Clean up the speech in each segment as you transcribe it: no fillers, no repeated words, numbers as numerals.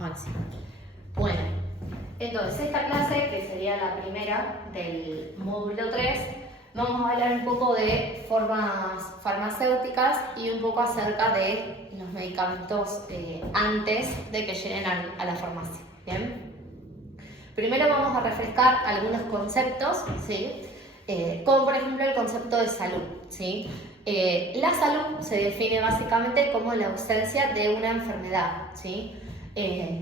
Ahora sí. Bueno, entonces esta clase, que sería la primera del módulo 3, vamos a hablar un poco de formas farmacéuticas y un poco acerca de los medicamentos antes de que lleguen a la farmacia. ¿Bien? Primero vamos a refrescar algunos conceptos, ¿sí? Como por ejemplo el concepto de salud, ¿sí? La salud se define básicamente como la ausencia de una enfermedad, ¿sí?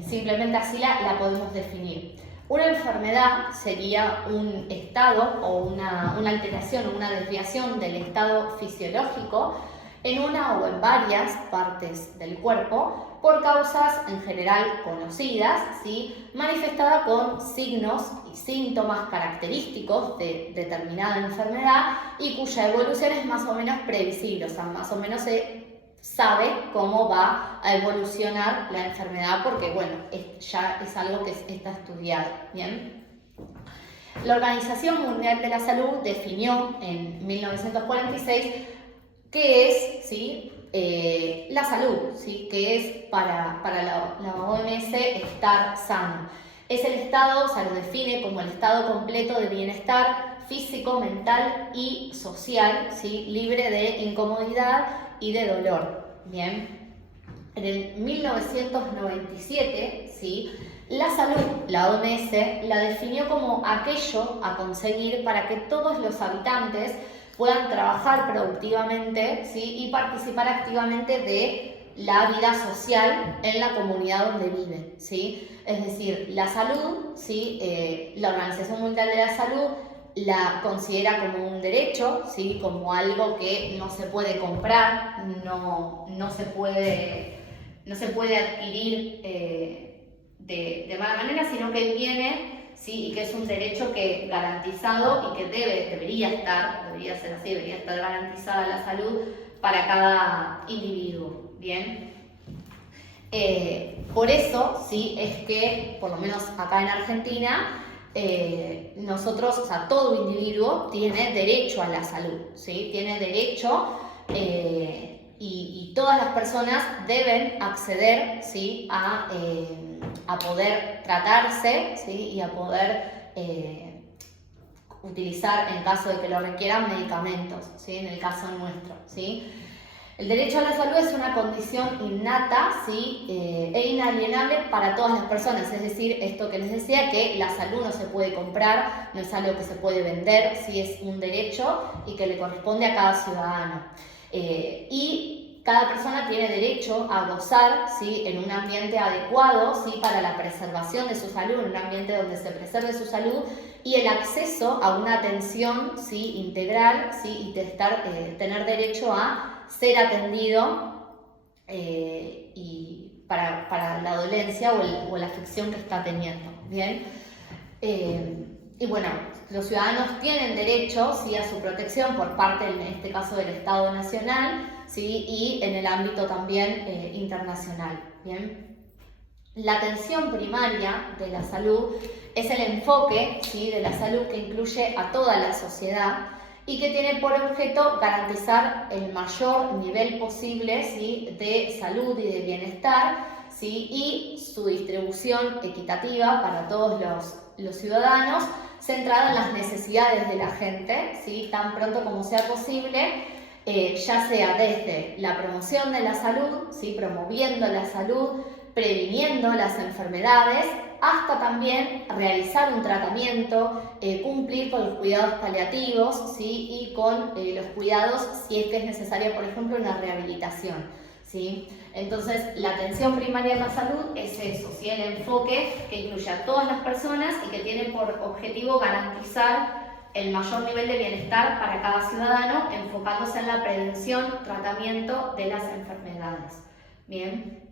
Simplemente así la podemos definir. Una enfermedad sería un estado o una alteración o una desviación del estado fisiológico en una o en varias partes del cuerpo por causas en general conocidas, ¿sí? Manifestada con signos y síntomas característicos de determinada enfermedad y cuya evolución es más o menos previsible, o sea, más o menos se sabe cómo va a evolucionar la enfermedad porque, bueno, ya es algo que está estudiado, ¿bien? La Organización Mundial de la Salud definió en 1946 qué es, ¿sí? La salud, ¿sí? Que es para la OMS estar sano. Es el estado, o sea, lo define como el estado completo de bienestar físico, mental y social, ¿sí? Libre de incomodidad y de dolor. Bien. En el 1997, ¿sí? La salud, la OMS, la definió como aquello a conseguir para que todos los habitantes puedan trabajar productivamente, ¿sí? Y participar activamente de la vida social en la comunidad donde viven, ¿sí? Es decir, la salud, ¿sí? La Organización Mundial de la Salud la considera como un derecho, ¿sí? Como algo que no se puede comprar, no se puede adquirir de mala manera, sino que viene, ¿sí? Y que es un derecho que garantizado y que debería estar garantizada la salud para cada individuo, ¿bien? Por eso, ¿sí? Es que, por lo menos acá en Argentina, nosotros, o sea, todo individuo tiene derecho a la salud, ¿sí? Tiene derecho y todas las personas deben acceder, ¿sí? a poder tratarse, ¿sí? Y a poder utilizar, en caso de que lo requieran, medicamentos, ¿sí? En el caso nuestro, ¿sí? El derecho a la salud es una condición innata, ¿sí? E inalienable para todas las personas, es decir, esto que les decía, que la salud no se puede comprar, no es algo que se puede vender, ¿sí? Es un derecho y que le corresponde a cada ciudadano. Y cada persona tiene derecho a gozar, ¿sí? En un ambiente adecuado, ¿sí? Para la preservación de su salud, en un ambiente donde se preserve su salud y el acceso a una atención, ¿sí? Integral, ¿sí? Y tener derecho a ser atendido y para la dolencia o la afección que está teniendo, ¿bien? Y bueno, los ciudadanos tienen derecho, ¿sí? A su protección por parte, en este caso, del Estado Nacional, ¿sí? Y en el ámbito también internacional, ¿bien? La atención primaria de la salud es el enfoque, ¿sí? De la salud que incluye a toda la sociedad y que tiene por objeto garantizar el mayor nivel posible, ¿sí? De salud y de bienestar, ¿sí? Y su distribución equitativa para todos los ciudadanos, centrada en las necesidades de la gente, ¿sí? Tan pronto como sea posible, ya sea desde la promoción de la salud, ¿sí? Promoviendo la salud, previniendo las enfermedades, hasta también realizar un tratamiento, cumplir con los cuidados paliativos, ¿sí? Y con los cuidados si es que es necesaria, por ejemplo, una rehabilitación, ¿sí? Entonces, la atención primaria en la salud es eso, ¿sí? El enfoque que incluye a todas las personas y que tiene por objetivo garantizar el mayor nivel de bienestar para cada ciudadano, enfocándose en la prevención, tratamiento de las enfermedades. Bien.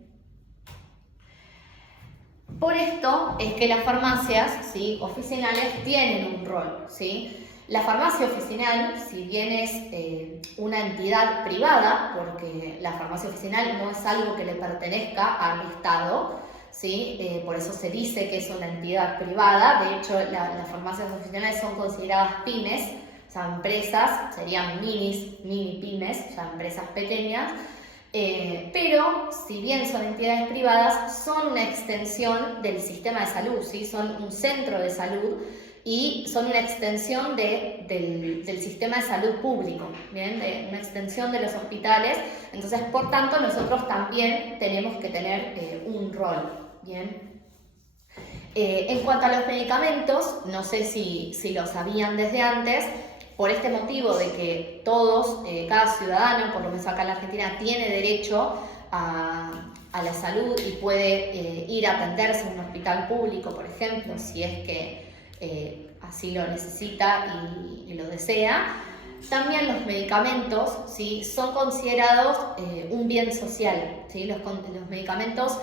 Por esto es que las farmacias, ¿sí? Oficinales tienen un rol, ¿sí? La farmacia oficinal, si bien es una entidad privada, porque la farmacia oficinal no es algo que le pertenezca al Estado, ¿sí? Por eso se dice que es una entidad privada. De hecho, las farmacias oficinales son consideradas pymes, o sea, empresas, serían mini pymes, o sea, empresas pequeñas. Pero, si bien son entidades privadas, son una extensión del sistema de salud, ¿sí? Son un centro de salud y son una extensión del sistema de salud público, ¿bien? Una extensión de los hospitales. Entonces, por tanto, nosotros también tenemos que tener un rol, ¿bien? En cuanto a los medicamentos, no sé si lo sabían desde antes, por este motivo de que todos, cada ciudadano, por lo menos acá en la Argentina, tiene derecho a la salud y puede ir a atenderse en un hospital público, por ejemplo, si es que así lo necesita y lo desea. También los medicamentos, ¿sí?, son considerados un bien social, ¿sí? Los medicamentos,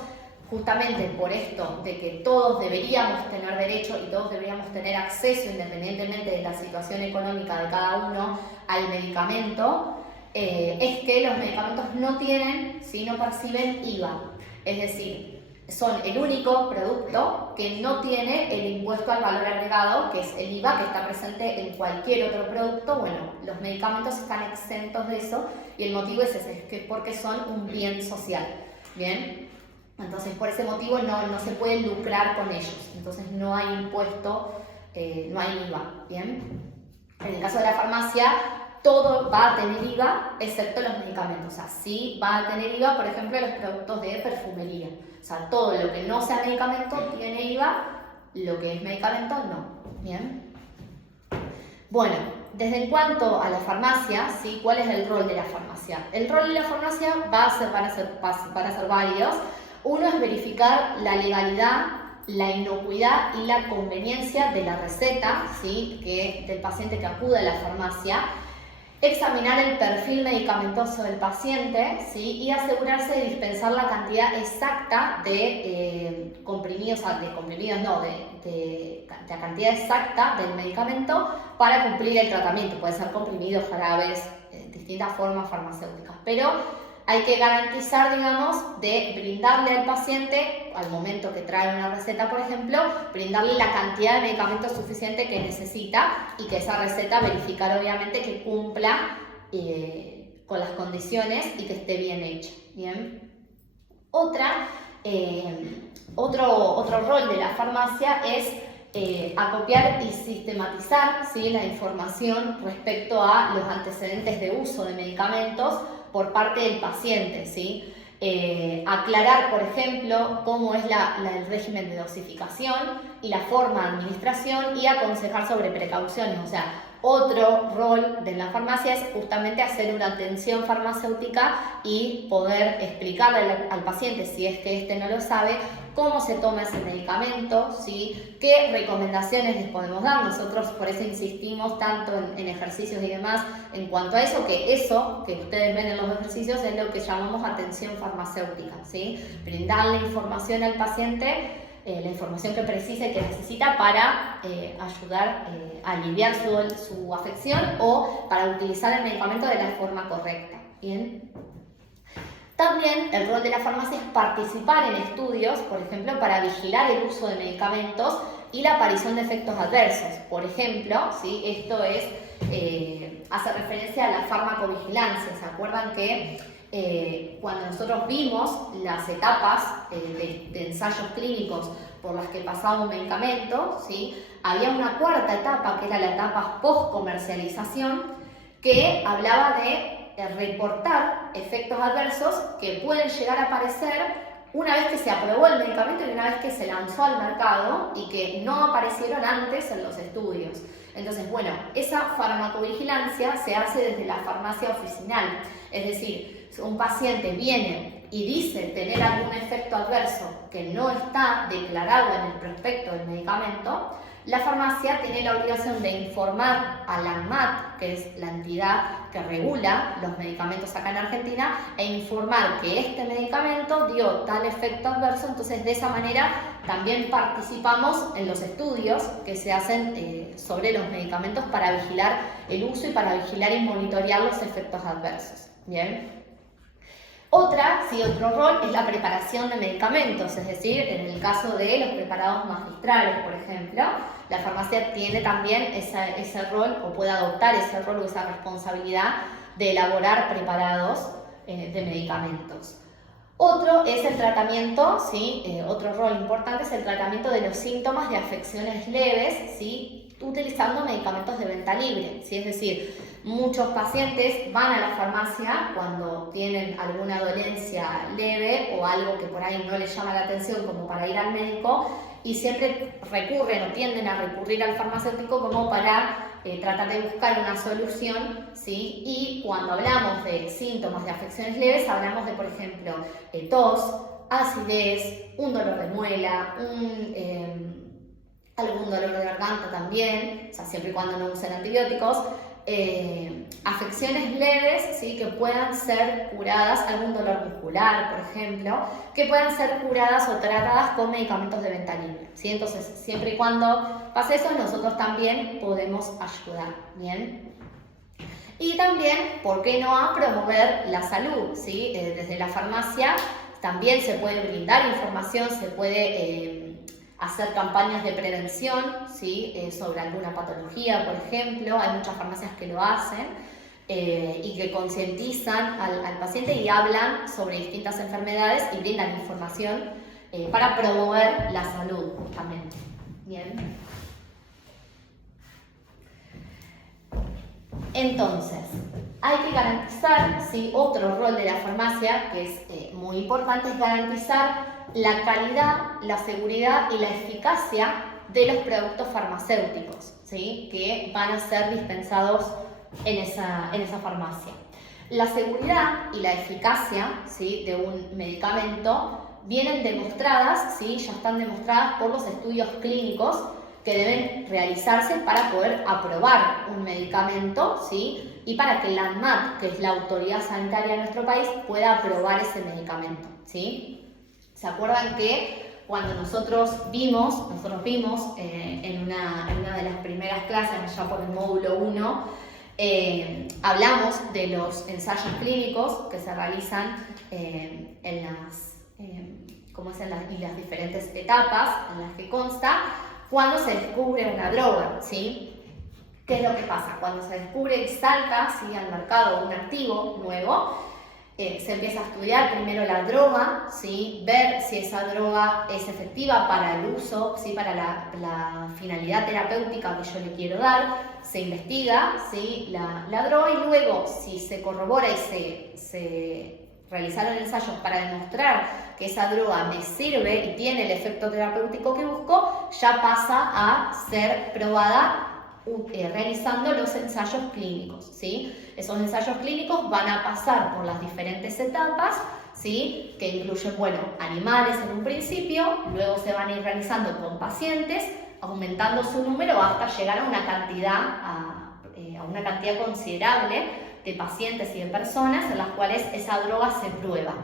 justamente por esto de que todos deberíamos tener derecho y todos deberíamos tener acceso, independientemente de la situación económica de cada uno, al medicamento, es que los medicamentos no tienen, ¿sí?, no perciben IVA. Es decir, son el único producto que no tiene el impuesto al valor agregado, que es el IVA, que está presente en cualquier otro producto. Bueno, los medicamentos están exentos de eso y el motivo es ese, que es porque son un bien social, ¿bien? Entonces, por ese motivo no se puede lucrar con ellos. Entonces, no hay impuesto, no hay IVA, ¿bien? En el caso de la farmacia, todo va a tener IVA, excepto los medicamentos. O sea, sí va a tener IVA, por ejemplo, los productos de perfumería. O sea, todo lo que no sea medicamento tiene IVA, lo que es medicamento no, ¿bien? Bueno, desde en cuanto a la farmacia, ¿sí?, ¿cuál es el rol de la farmacia? El rol de la farmacia van a ser varios. Uno es verificar la legalidad, la inocuidad y la conveniencia de la receta, ¿sí?, del paciente que acude a la farmacia, examinar el perfil medicamentoso del paciente, ¿sí?, y asegurarse de dispensar la cantidad exacta de comprimidos, de la cantidad exacta del medicamento para cumplir el tratamiento. Puede ser comprimidos, jarabes, distintas formas farmacéuticas, pero hay que garantizar, digamos, de brindarle al paciente, al momento que trae una receta, por ejemplo, brindarle la cantidad de medicamentos suficiente que necesita y que esa receta verificar, obviamente, que cumpla con las condiciones y que esté bien hecha, ¿bien? Otro rol de la farmacia es acopiar y sistematizar, ¿sí?, la información respecto a los antecedentes de uso de medicamentos por parte del paciente, ¿sí? Aclarar, por ejemplo, cómo es el régimen de dosificación y la forma de administración y aconsejar sobre precauciones. O sea, otro rol de la farmacia es justamente hacer una atención farmacéutica y poder explicarle al paciente, si es que éste no lo sabe, cómo se toma ese medicamento, ¿sí?, qué recomendaciones les podemos dar. Nosotros por eso insistimos tanto en ejercicios y demás en cuanto a eso, que ustedes ven en los ejercicios es lo que llamamos atención farmacéutica, ¿sí? Brindarle información al paciente, la información que precisa y que necesita para ayudar a aliviar su afección o para utilizar el medicamento de la forma correcta, ¿bien? También el rol de la farmacia es participar en estudios, por ejemplo, para vigilar el uso de medicamentos y la aparición de efectos adversos. Por ejemplo, ¿sí?, esto hace referencia a la farmacovigilancia. ¿Se acuerdan que cuando nosotros vimos las etapas de ensayos clínicos por las que pasaba un medicamento, ¿sí?, había una cuarta etapa, que era la etapa post-comercialización, que hablaba de reportar efectos adversos que pueden llegar a aparecer una vez que se aprobó el medicamento y una vez que se lanzó al mercado y que no aparecieron antes en los estudios. Entonces, bueno, esa farmacovigilancia se hace desde la farmacia oficinal. Es decir, si un paciente viene y dice tener algún efecto adverso que no está declarado en el prospecto del medicamento, la farmacia tiene la obligación de informar a la ANMAT, que es la entidad que regula los medicamentos acá en Argentina, e informar que este medicamento dio tal efecto adverso. Entonces, de esa manera también participamos en los estudios que se hacen sobre los medicamentos para vigilar el uso y para vigilar y monitorear los efectos adversos. ¿Bien? Otro rol es la preparación de medicamentos, es decir, en el caso de los preparados magistrales, por ejemplo, la farmacia tiene también ese rol, o puede adoptar ese rol o esa responsabilidad de elaborar preparados de medicamentos. Otro es el tratamiento, ¿sí? Otro rol importante es el tratamiento de los síntomas de afecciones leves, ¿sí? Utilizando medicamentos de venta libre, ¿sí? Es decir, muchos pacientes van a la farmacia cuando tienen alguna dolencia leve o algo que por ahí no les llama la atención como para ir al médico y siempre recurren o tienden a recurrir al farmacéutico como para tratar de buscar una solución, ¿sí? Y cuando hablamos de síntomas de afecciones leves, hablamos de, por ejemplo, tos, acidez, un dolor de muela, algún dolor de garganta también, o sea, siempre y cuando no usen antibióticos, afecciones leves, ¿sí? Que puedan ser curadas, algún dolor muscular, por ejemplo, que puedan ser curadas o tratadas con medicamentos de venta libre, ¿sí? Entonces, siempre y cuando pase eso, nosotros también podemos ayudar, ¿bien? Y también, ¿por qué no a promover la salud, ¿sí? Desde la farmacia también se puede brindar información, se puede hacer campañas de prevención, ¿sí? Sobre alguna patología, por ejemplo. Hay muchas farmacias que lo hacen y que concientizan al paciente y hablan sobre distintas enfermedades y brindan información para promover la salud, justamente. Bien. Entonces, hay que garantizar, ¿sí? Otro rol de la farmacia que es muy importante es garantizar la calidad, la seguridad y la eficacia de los productos farmacéuticos, ¿sí? Que van a ser dispensados en esa farmacia. La seguridad y la eficacia, ¿sí? De un medicamento vienen demostradas, ¿sí? Ya están demostradas por los estudios clínicos que deben realizarse para poder aprobar un medicamento, ¿sí? Y para que la ANMAT, que es la autoridad sanitaria de nuestro país, pueda aprobar ese medicamento, ¿sí? ¿Se acuerdan que cuando nosotros vimos en una de las primeras clases, allá por el módulo 1, hablamos de los ensayos clínicos que se realizan en las diferentes etapas en las que consta cuando se descubre una droga, ¿sí? ¿Qué es lo que pasa? Cuando se descubre y salta, ¿sí? Al mercado un activo nuevo, se empieza a estudiar primero la droga, ¿sí? Ver si esa droga es efectiva para el uso, ¿sí? Para la finalidad terapéutica que yo le quiero dar, se investiga, ¿sí? la droga y luego si se corrobora y se realizaron ensayos para demostrar que esa droga me sirve y tiene el efecto terapéutico que busco, ya pasa a ser probada realizando los ensayos clínicos, ¿sí? Esos ensayos clínicos van a pasar por las diferentes etapas, ¿sí? Que incluyen, bueno, animales en un principio, luego se van a ir realizando con pacientes, aumentando su número hasta llegar a una cantidad considerable de pacientes y de personas en las cuales esa droga se prueba.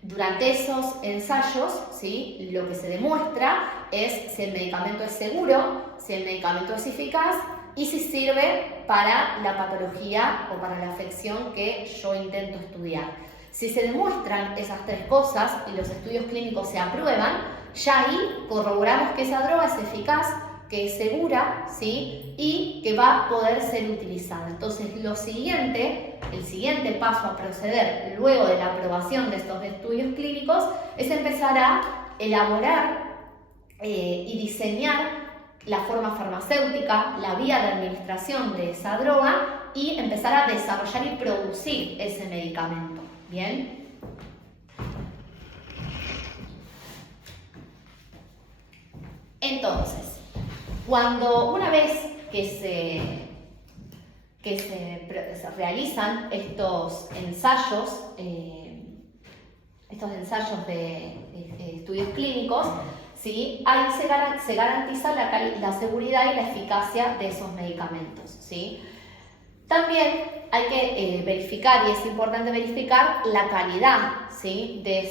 Durante esos ensayos, ¿sí? Lo que se demuestra es si el medicamento es seguro, si el medicamento es eficaz y si sirve para la patología o para la afección que yo intento estudiar. Si se demuestran esas tres cosas y los estudios clínicos se aprueban, ya ahí corroboramos que esa droga es eficaz, que es segura, ¿sí? Y que va a poder ser utilizada. Entonces, el siguiente paso a proceder luego de la aprobación de estos estudios clínicos es empezar a elaborar y diseñar la forma farmacéutica, la vía de administración de esa droga y empezar a desarrollar y producir ese medicamento. ¿Bien? Entonces, una vez que se realizan estos ensayos de estudios clínicos, ¿sí? Ahí se garantiza la seguridad y la eficacia de esos medicamentos, ¿sí? También hay que verificar, y es importante verificar, la calidad, ¿sí? de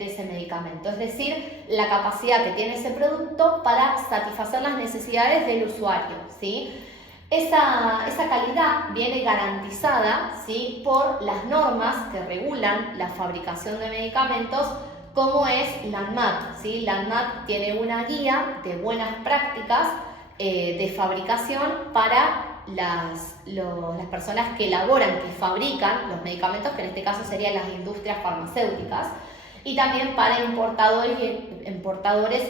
ese medicamento, es decir, la capacidad que tiene ese producto para satisfacer las necesidades del usuario, ¿sí? Esa calidad viene garantizada, ¿sí? Por las normas que regulan la fabricación de medicamentos, como es la ANMAT, ¿sí? La ANMAT tiene una guía de buenas prácticas de fabricación para las personas que elaboran, que fabrican los medicamentos, que en este caso serían las industrias farmacéuticas, y también para importadores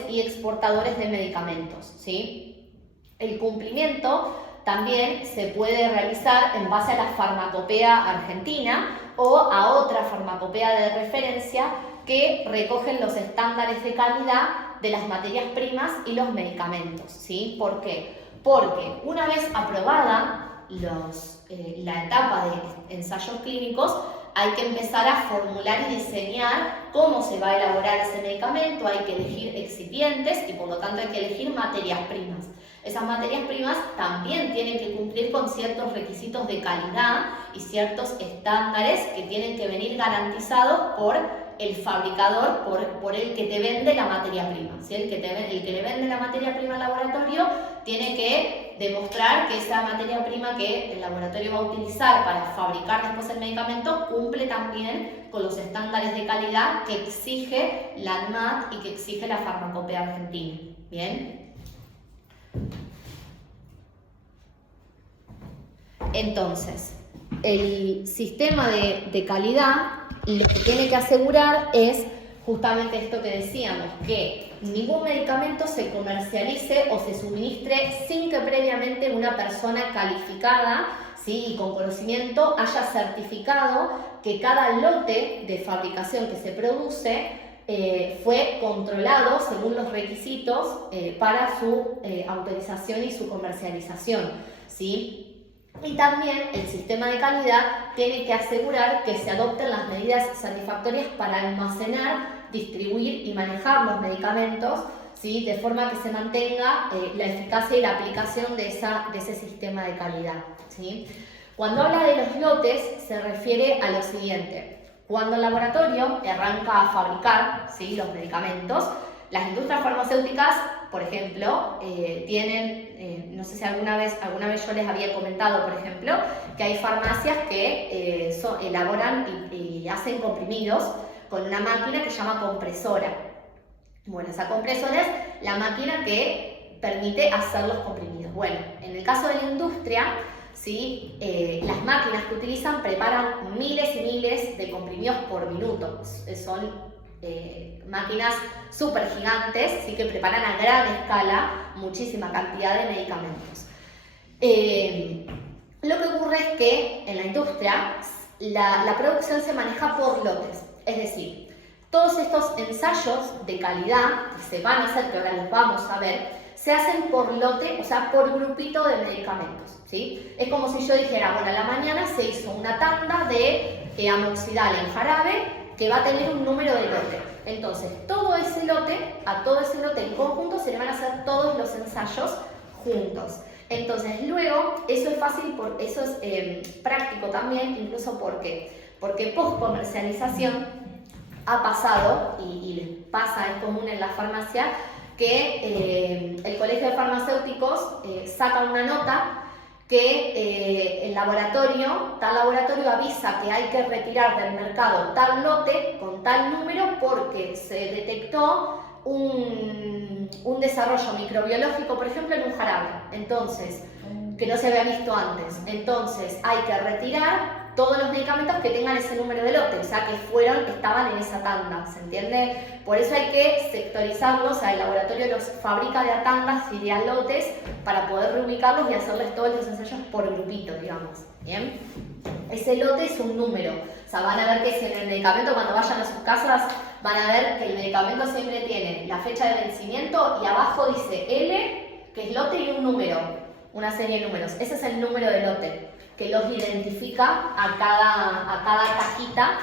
y exportadores de medicamentos, ¿sí? El cumplimiento también se puede realizar en base a la farmacopea argentina o a otra farmacopea de referencia que recogen los estándares de calidad de las materias primas y los medicamentos, ¿sí? ¿Por qué? Porque una vez aprobada la etapa de ensayos clínicos, hay que empezar a formular y diseñar cómo se va a elaborar ese medicamento, hay que elegir excipientes y por lo tanto hay que elegir materias primas. Esas materias primas también tienen que cumplir con ciertos requisitos de calidad y ciertos estándares que tienen que venir garantizados por el fabricador, por el que te vende la materia prima, ¿sí? El que le vende la materia prima al laboratorio tiene que demostrar que esa materia prima que el laboratorio va a utilizar para fabricar después el medicamento cumple también con los estándares de calidad que exige la ANMAT y que exige la farmacopea argentina. ¿Bien? Entonces, el sistema de calidad lo que tiene que asegurar es justamente esto que decíamos, que ningún medicamento se comercialice o se suministre sin que previamente una persona calificada, ¿sí?, y con conocimiento haya certificado que cada lote de fabricación que se produce fue controlado según los requisitos para su autorización y su comercialización, ¿sí? Y también el sistema de calidad tiene que asegurar que se adopten las medidas satisfactorias para almacenar, distribuir y manejar los medicamentos, ¿sí?, de forma que se mantenga la eficacia y la aplicación de ese sistema de calidad, ¿sí? Cuando habla de los lotes se refiere a lo siguiente. Cuando el laboratorio arranca a fabricar, ¿sí?, los medicamentos, las industrias farmacéuticas, por ejemplo, tienen, no sé si alguna vez yo les había comentado, por ejemplo, que hay farmacias que elaboran y hacen comprimidos con una máquina que se llama compresora. Bueno, esa compresora es la máquina que permite hacer los comprimidos. Bueno, en el caso de la industria, ¿sí?, las máquinas que utilizan preparan miles y miles de comprimidos por minuto. Son máquinas súper gigantes, ¿sí?, que preparan a gran escala muchísima cantidad de medicamentos. Lo que ocurre es que en la industria la producción se maneja por lotes, es decir, todos estos ensayos de calidad que se van a hacer, que ahora los vamos a ver, se hacen por lote, o sea, por grupito de medicamentos, ¿sí? Es como si yo dijera, bueno, a la mañana se hizo una tanda de amoxidal en jarabe que va a tener un número de lote. Entonces, a todo ese lote en conjunto se le van a hacer todos los ensayos juntos. Entonces, luego, eso es fácil, eso es práctico también, incluso porque post-comercialización ha pasado, y les pasa, es común en la farmacia, que el Colegio de Farmacéuticos saca una nota que tal laboratorio avisa que hay que retirar del mercado tal lote con tal número porque se detectó un desarrollo microbiológico, por ejemplo, en un jarabe, entonces, que no se había visto antes. Entonces hay que retirar todos los medicamentos que tengan ese número de lote, o sea, que estaban en esa tanda, ¿se entiende? Por eso hay que sectorizarlos, o sea, el laboratorio los fabrica de a tandas y de a lotes para poder reubicarlos y hacerles todos los ensayos por grupito, digamos, ¿bien? Ese lote es un número, o sea, van a ver que en el medicamento, cuando vayan a sus casas, van a ver que el medicamento siempre tiene la fecha de vencimiento y abajo dice L, que es lote, y un número, una serie de números. Ese es el número de lote, que los identifica a cada cajita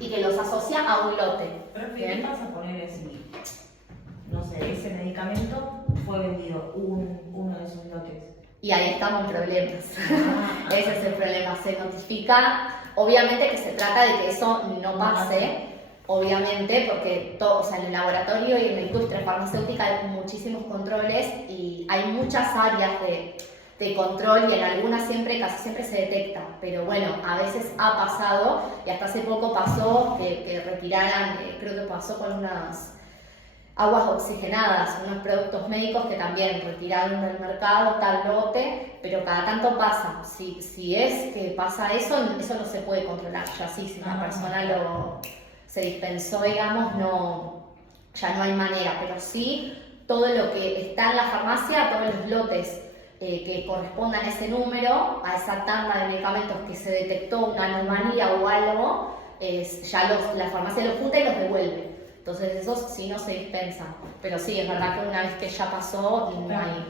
y que los asocia a un lote. Pero ¿qué pasa poner si, no sé, ese medicamento fue vendido uno de esos lotes? Y ahí estamos en problemas. Ese es el problema. Se notifica, obviamente que se trata de que eso no pase, obviamente, porque todo, o sea, en el laboratorio y en la industria farmacéutica hay muchísimos controles y hay muchas áreas de control y en algunas casi siempre se detecta, pero bueno, a veces ha pasado y hasta hace poco pasó que retiraran, creo que pasó con aguas oxigenadas, unos productos médicos que también retiraron del mercado tal lote, pero cada tanto pasa. Si es que pasa eso, eso no se puede controlar. Ya sí, si la persona se dispensó, digamos, ya no hay manera, pero sí todo lo que está en la farmacia, todos los lotes que correspondan a ese número, a esa tanda de medicamentos que se detectó una anomalía o algo, la farmacia los junta y los devuelve. Entonces esos sí no se dispensan. Pero sí, es verdad que una vez que ya pasó,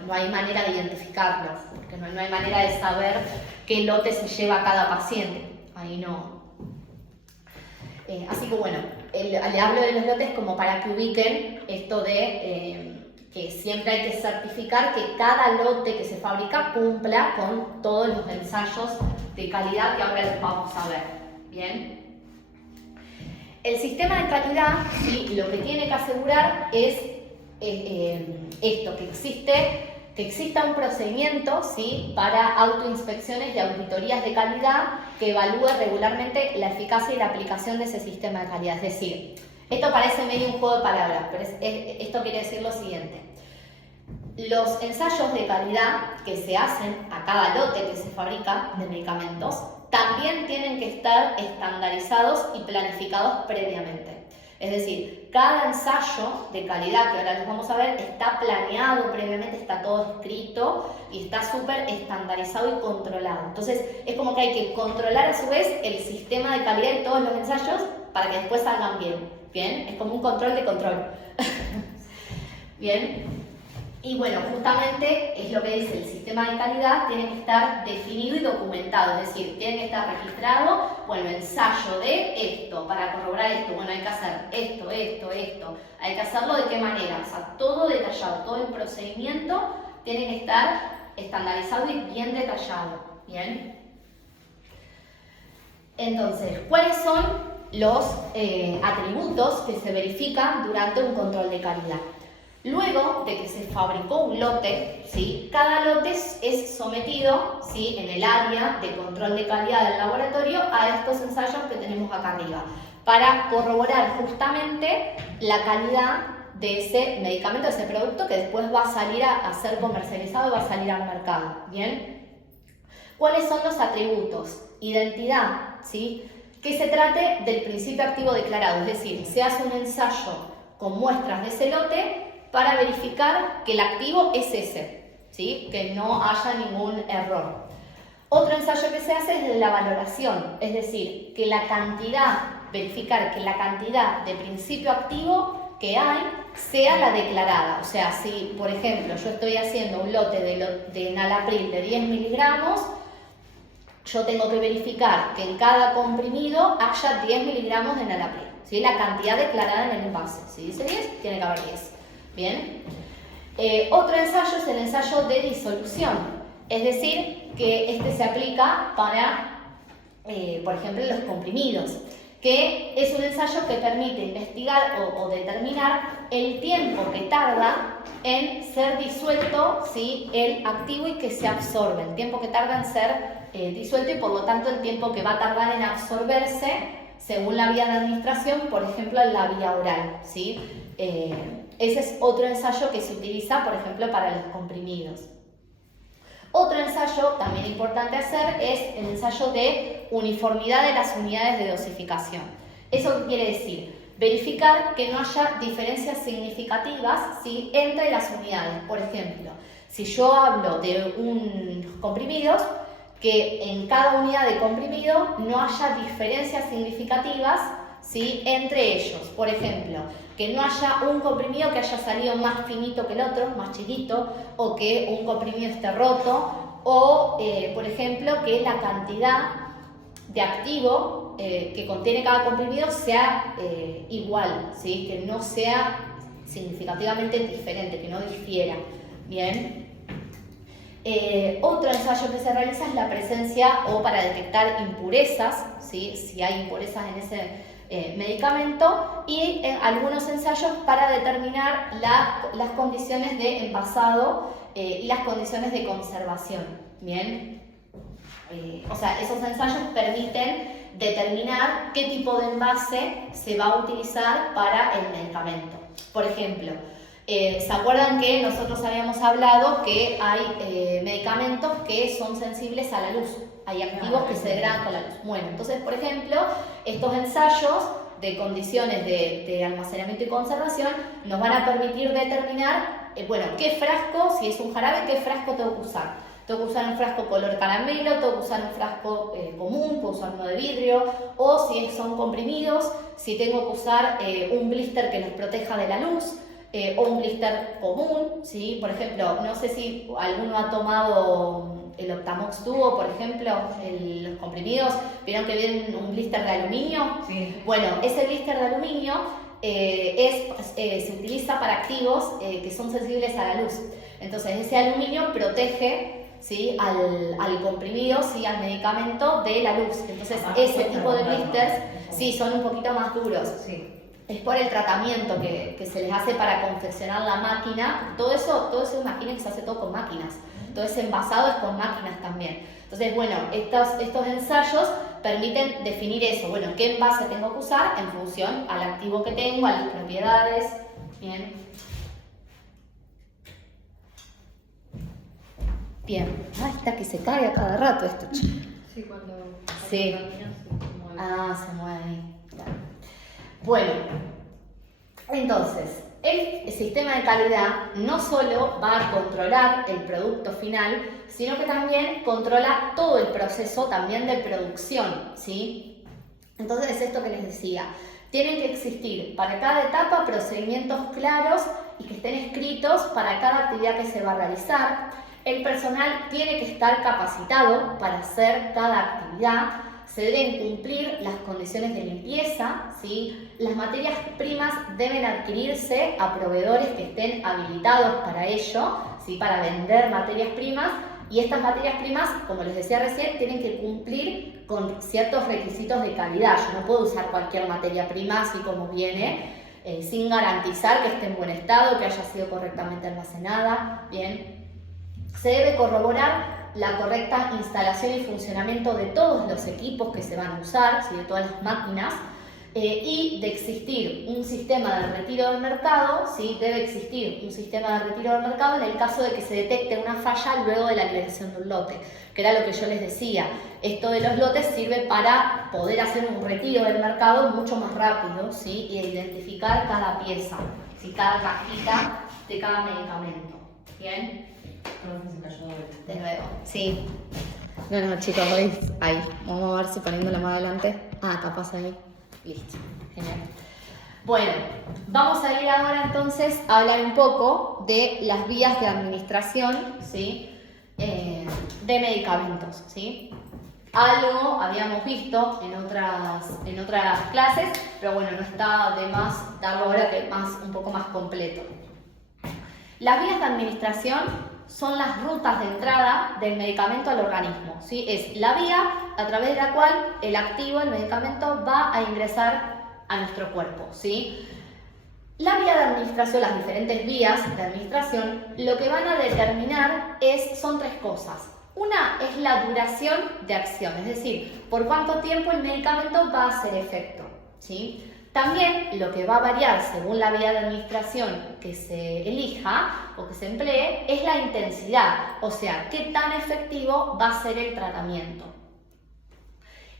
no hay manera de identificarlos, porque no hay manera de saber qué lote se lleva cada paciente. Ahí no. Así que bueno, le hablo de los lotes como para que ubiquen esto de que siempre hay que certificar que cada lote que se fabrica cumpla con todos los ensayos de calidad que ahora les vamos a ver. ¿Bien? El sistema de calidad, ¿sí?, lo que tiene que asegurar es esto, que exista un procedimiento, ¿sí?, para autoinspecciones y auditorías de calidad que evalúe regularmente la eficacia y la aplicación de ese sistema de calidad. Es decir, esto parece medio un juego de palabras, pero esto quiere decir lo siguiente. Los ensayos de calidad que se hacen a cada lote que se fabrica de medicamentos también tienen que estar estandarizados y planificados previamente. Es decir, cada ensayo de calidad que ahora les vamos a ver está planeado previamente, está todo escrito y está súper estandarizado y controlado. Entonces es como que hay que controlar a su vez el sistema de calidad de todos los ensayos para que después salgan bien. ¿Bien? Es como un control de control. ¿Bien? Y bueno, justamente es lo que dice el sistema de calidad, tiene que estar definido y documentado, es decir, tiene que estar registrado, bueno, ensayo de esto, para corroborar esto, bueno, hay que hacer esto, hay que hacerlo de qué manera, o sea, todo detallado, todo el procedimiento tiene que estar estandarizado y bien detallado, ¿bien? Entonces, ¿cuáles son los atributos que se verifican durante un control de calidad? Luego de que se fabricó un lote, ¿sí?, cada lote es sometido, ¿sí?, en el área de control de calidad del laboratorio a estos ensayos que tenemos acá arriba, para corroborar justamente la calidad de ese medicamento, de ese producto que después va a salir a ser comercializado y va a salir al mercado. ¿Bien? ¿Cuáles son los atributos? Identidad, ¿sí?, que se trate del principio activo declarado, es decir, se hace un ensayo con muestras de ese lote para verificar que el activo es ese, ¿sí?, que no haya ningún error. Otro ensayo que se hace es de la valoración, es decir, que verificar que la cantidad de principio activo que hay sea la declarada. O sea, si por ejemplo yo estoy haciendo un lote de enalapril de 10 miligramos, yo tengo que verificar que en cada comprimido haya 10 miligramos de enalapril, ¿sí?, la cantidad declarada en el envase. Si dice 10, tiene que haber 10. ¿Bien? Otro ensayo es el ensayo de disolución, es decir, que este se aplica para, por ejemplo, los comprimidos, que es un ensayo que permite investigar o determinar el tiempo que tarda en ser disuelto, ¿sí?, el activo y que se absorbe, el tiempo que tarda en ser disuelto y por lo tanto el tiempo que va a tardar en absorberse según la vía de administración, por ejemplo, en la vía oral, ¿sí? Ese es otro ensayo que se utiliza, por ejemplo, para los comprimidos. Otro ensayo también importante hacer es el ensayo de uniformidad de las unidades de dosificación. ¿Eso qué quiere decir? Verificar que no haya diferencias significativas, ¿sí?, entre las unidades. Por ejemplo, si yo hablo de unos comprimidos, que en cada unidad de comprimido no haya diferencias significativas, ¿sí?, entre ellos. Por ejemplo, que no haya un comprimido que haya salido más finito que el otro, más chiquito, o que un comprimido esté roto, o por ejemplo que la cantidad de activo que contiene cada comprimido sea igual, ¿sí?, que no sea significativamente diferente, que no difiera. Bien. Otro ensayo que se realiza es la presencia o para detectar impurezas, ¿sí?, si hay impurezas en ese medicamento, y algunos ensayos para determinar las condiciones de envasado y las condiciones de conservación. Bien, o sea, esos ensayos permiten determinar qué tipo de envase se va a utilizar para el medicamento. por ejemplo, ¿se acuerdan que nosotros habíamos hablado que hay medicamentos que son sensibles a la luz? Hay activos que se degradan con la luz. Bueno, entonces, por ejemplo, estos ensayos de condiciones de almacenamiento y conservación nos van a permitir determinar, bueno, qué frasco, si es un jarabe, qué frasco tengo que usar. Tengo que usar un frasco color caramelo, tengo que usar un frasco común, puedo usar uno de vidrio, o si son comprimidos, si tengo que usar un blister que nos proteja de la luz, o un blister común, ¿sí? Por ejemplo, no sé si alguno ha tomado el Optamox Duo, por ejemplo, los comprimidos, ¿vieron que viene un blister de aluminio? Sí. Bueno, ese blister de aluminio se utiliza para activos que son sensibles a la luz. Entonces, ese aluminio protege, ¿sí?, al comprimido, ¿sí?, al medicamento de la luz. Entonces, ese tipo de blisters, sí, son un poquito más duros. Sí. Es por el tratamiento que se les hace para confeccionar la máquina. Todo eso imaginen que se hace todo con máquinas. Todo ese envasado es con máquinas también. Entonces, bueno, estos ensayos permiten definir eso. Bueno, qué envase tengo que usar en función al activo que tengo, a las propiedades. Bien. Bien. Ah, está que se cae a cada rato esto, chico. Sí, cuando Sí. se mueve. Ah, se mueve ahí. Claro. Bueno, entonces, el sistema de calidad no solo va a controlar el producto final, sino que también controla todo el proceso también de producción, ¿sí? Entonces, esto que les decía, tienen que existir para cada etapa procedimientos claros y que estén escritos para cada actividad que se va a realizar. El personal tiene que estar capacitado para hacer cada actividad. Se deben cumplir las condiciones de limpieza, ¿sí? Las materias primas deben adquirirse a proveedores que estén habilitados para ello, ¿sí?, para vender materias primas, y estas materias primas, como les decía recién, tienen que cumplir con ciertos requisitos de calidad. Yo no puedo usar cualquier materia prima así como viene, sin garantizar que esté en buen estado, que haya sido correctamente almacenada. Bien. Se debe corroborar la correcta instalación y funcionamiento de todos los equipos que se van a usar, ¿sí?, de todas las máquinas, y de existir un sistema de retiro del mercado, ¿sí?, debe existir un sistema de retiro del mercado en el caso de que se detecte una falla luego de la liberación de un lote, que era lo que yo les decía. Esto de los lotes sirve para poder hacer un retiro del mercado mucho más rápido, ¿sí?, y identificar cada pieza, ¿sí?, cada cajita de cada medicamento. ¿Bien? Creo que se cayó de vuelta. De nuevo, sí. No, chicos, ¿veis? Ahí. Vamos a ver si poniéndola más adelante. Ah, capaz ahí. Listo. Genial. Bueno, vamos a ir ahora entonces a hablar un poco de las vías de administración, ¿sí?, de medicamentos, ¿sí? Algo habíamos visto en otras clases, pero bueno, no está de más darlo ahora, que es un poco más completo. Las vías de administración son las rutas de entrada del medicamento al organismo, ¿sí? Es la vía a través de la cual el activo, el medicamento, va a ingresar a nuestro cuerpo, ¿sí? La vía de administración, las diferentes vías de administración, lo que van a determinar son tres cosas. Una es la duración de acción, es decir, por cuánto tiempo el medicamento va a hacer efecto, ¿sí? También lo que va a variar según la vía de administración que se elija o que se emplee es la intensidad, o sea, qué tan efectivo va a ser el tratamiento.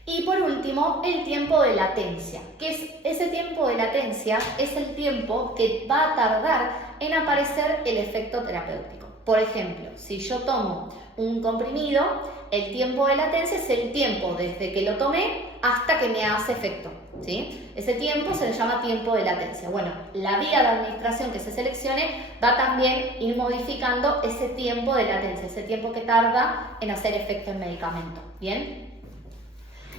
Y por último, el tiempo de latencia, que es ese tiempo de latencia es el tiempo que va a tardar en aparecer el efecto terapéutico. Por ejemplo, si yo tomo un comprimido, el tiempo de latencia es el tiempo desde que lo tomé hasta que me hace efecto, ¿sí? Ese tiempo se le llama tiempo de latencia. Bueno, la vía de administración que se seleccione va también a ir modificando ese tiempo de latencia, ese tiempo que tarda en hacer efecto el medicamento, ¿bien?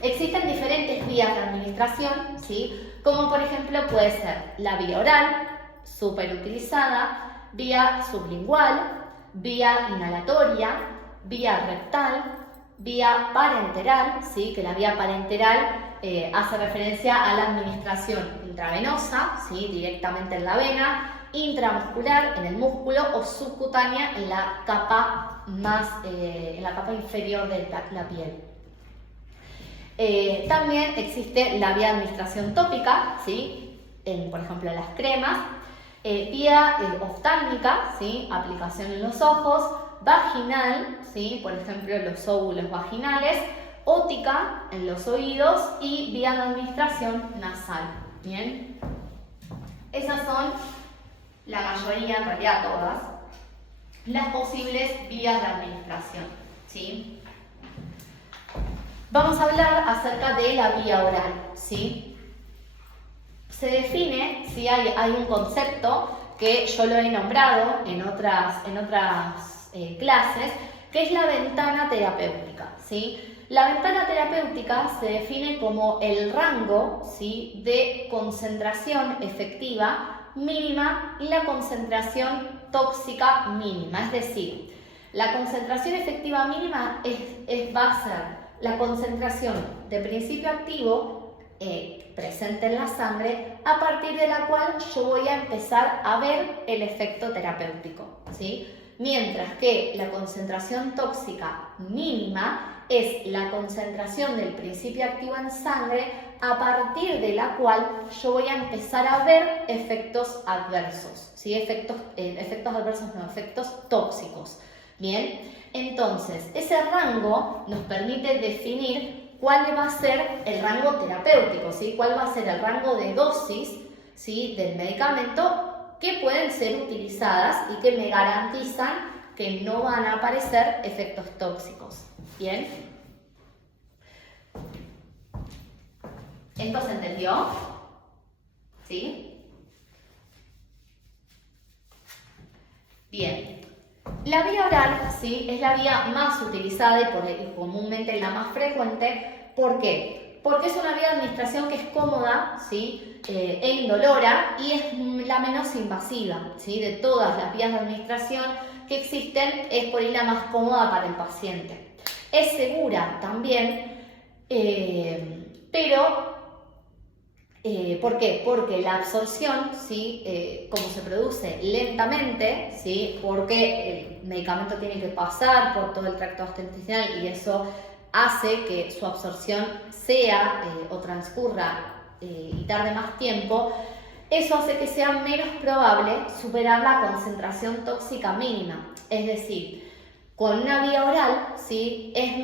Existen diferentes vías de administración, ¿sí?, como por ejemplo puede ser la vía oral, súper utilizada, vía sublingual, vía inhalatoria, vía rectal, vía parenteral, ¿sí?, que la vía parenteral hace referencia a la administración intravenosa, ¿sí?, directamente en la vena, intramuscular en el músculo o subcutánea en la capa inferior de la piel. También existe la vía de administración tópica, ¿sí?, por ejemplo las cremas, Vía oftálmica, ¿sí? Aplicación en los ojos, vaginal, ¿sí? Por ejemplo los óvulos vaginales, ótica en los oídos y vía de administración nasal. Bien, esas son la mayoría, en realidad todas, las posibles vías de administración, ¿sí? Vamos a hablar acerca de la vía oral, ¿sí? Se define, ¿sí? Hay un concepto que yo lo he nombrado en otras clases, que es la ventana terapéutica, ¿sí? La ventana terapéutica se define como el rango, ¿sí? De concentración efectiva mínima y la concentración tóxica mínima, es decir, la concentración efectiva mínima va a ser la concentración de principio activo presente en la sangre, a partir de la cual yo voy a empezar a ver el efecto terapéutico, ¿sí? Mientras que la concentración tóxica mínima es la concentración del principio activo en sangre, a partir de la cual yo voy a empezar a ver efectos adversos, ¿sí? Efectos adversos, no, efectos tóxicos. Bien, entonces ese rango nos permite definir cuál va a ser el rango terapéutico, ¿sí? Cuál va a ser el rango de dosis, ¿sí? Del medicamento que pueden ser utilizadas y que me garantizan que no van a aparecer efectos tóxicos. ¿Bien? ¿Esto se entendió? ¿Sí? Bien. La vía oral, ¿sí? Es la vía más utilizada y comúnmente la más frecuente. ¿Por qué? Porque es una vía de administración que es cómoda, ¿sí? E indolora y es la menos invasiva, ¿sí? De todas las vías de administración que existen, es por ahí la más cómoda para el paciente. Es segura también, pero ¿por qué? Porque la absorción, ¿sí? Como se produce lentamente, ¿sí? Porque el medicamento tiene que pasar por todo el tracto gastrointestinal y eso hace que su absorción sea o transcurra y tarde más tiempo, eso hace que sea menos probable superar la concentración tóxica mínima. Es decir, con una vía oral, ¿sí? Es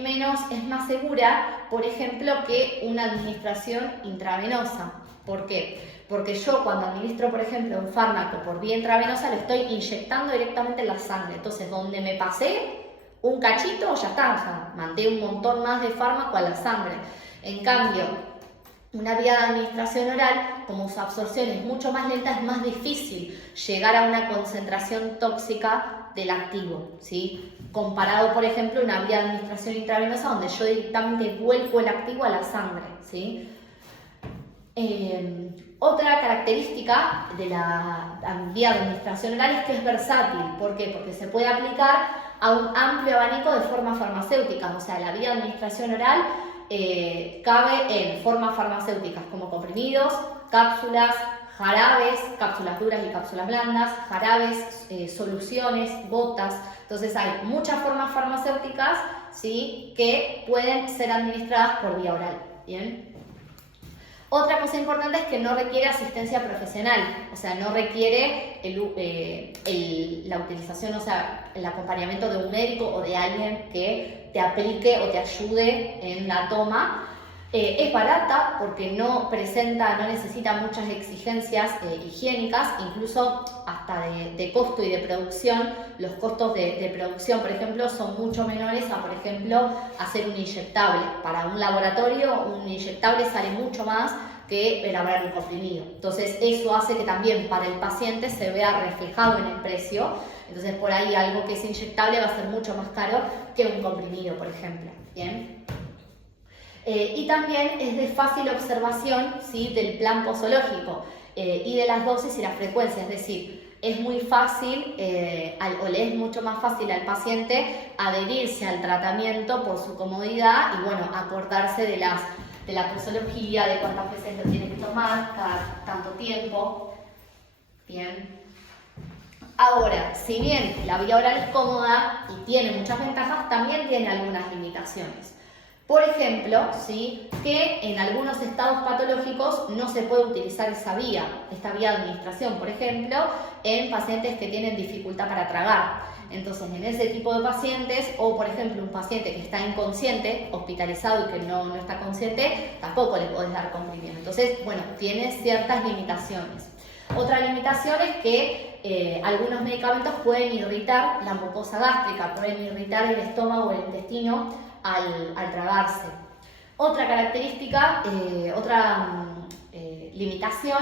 más segura, por ejemplo, que una administración intravenosa. ¿Por qué? Porque yo cuando administro, por ejemplo, un fármaco por vía intravenosa, lo estoy inyectando directamente en la sangre. Entonces, donde me pasé un cachito, ya está, o sea, mandé un montón más de fármaco a la sangre. En cambio, una vía de administración oral, como su absorción es mucho más lenta, es más difícil llegar a una concentración tóxica del activo, ¿sí? Comparado, por ejemplo, a una vía de administración intravenosa donde yo directamente vuelco el activo a la sangre, ¿sí? Otra característica de la vía de administración oral es que es versátil. ¿Por qué? Porque se puede aplicar a un amplio abanico de formas farmacéuticas. O sea, la vía de administración oral cabe en formas farmacéuticas como comprimidos, cápsulas, jarabes, cápsulas duras y cápsulas blandas, jarabes, soluciones, gotas. Entonces hay muchas formas farmacéuticas, ¿sí? Que pueden ser administradas por vía oral. ¿Bien? Otra cosa importante es que no requiere asistencia profesional, o sea, no requiere la utilización, o sea, el acompañamiento de un médico o de alguien que te aplique o te ayude en la toma. Es barata porque no necesita muchas exigencias higiénicas, incluso hasta de costo y de producción. Los costos de producción, por ejemplo, son mucho menores a, por ejemplo, hacer un inyectable. Para un laboratorio, un inyectable sale mucho más que elaborar un comprimido. Entonces, eso hace que también para el paciente se vea reflejado en el precio. Entonces, por ahí algo que es inyectable va a ser mucho más caro que un comprimido, por ejemplo. ¿Bien? Y también es de fácil observación, ¿sí? Del plan posológico y de las dosis y la frecuencia, es decir, es muy fácil o le es mucho más fácil al paciente adherirse al tratamiento por su comodidad y bueno, acordarse de la posología, de cuántas veces lo tiene que tomar, cada tanto tiempo. Bien. Ahora, si bien la vía oral es cómoda y tiene muchas ventajas, también tiene algunas limitaciones. Por ejemplo, ¿sí? Que en algunos estados patológicos no se puede utilizar esta vía de administración, por ejemplo, en pacientes que tienen dificultad para tragar. Entonces, en ese tipo de pacientes, o por ejemplo, un paciente que está inconsciente, hospitalizado y que no está consciente, tampoco le podés dar comprimido. Entonces, bueno, tiene ciertas limitaciones. Otra limitación es que algunos medicamentos pueden irritar la mucosa gástrica, pueden irritar el estómago o el intestino al tragarse. Otra característica, limitación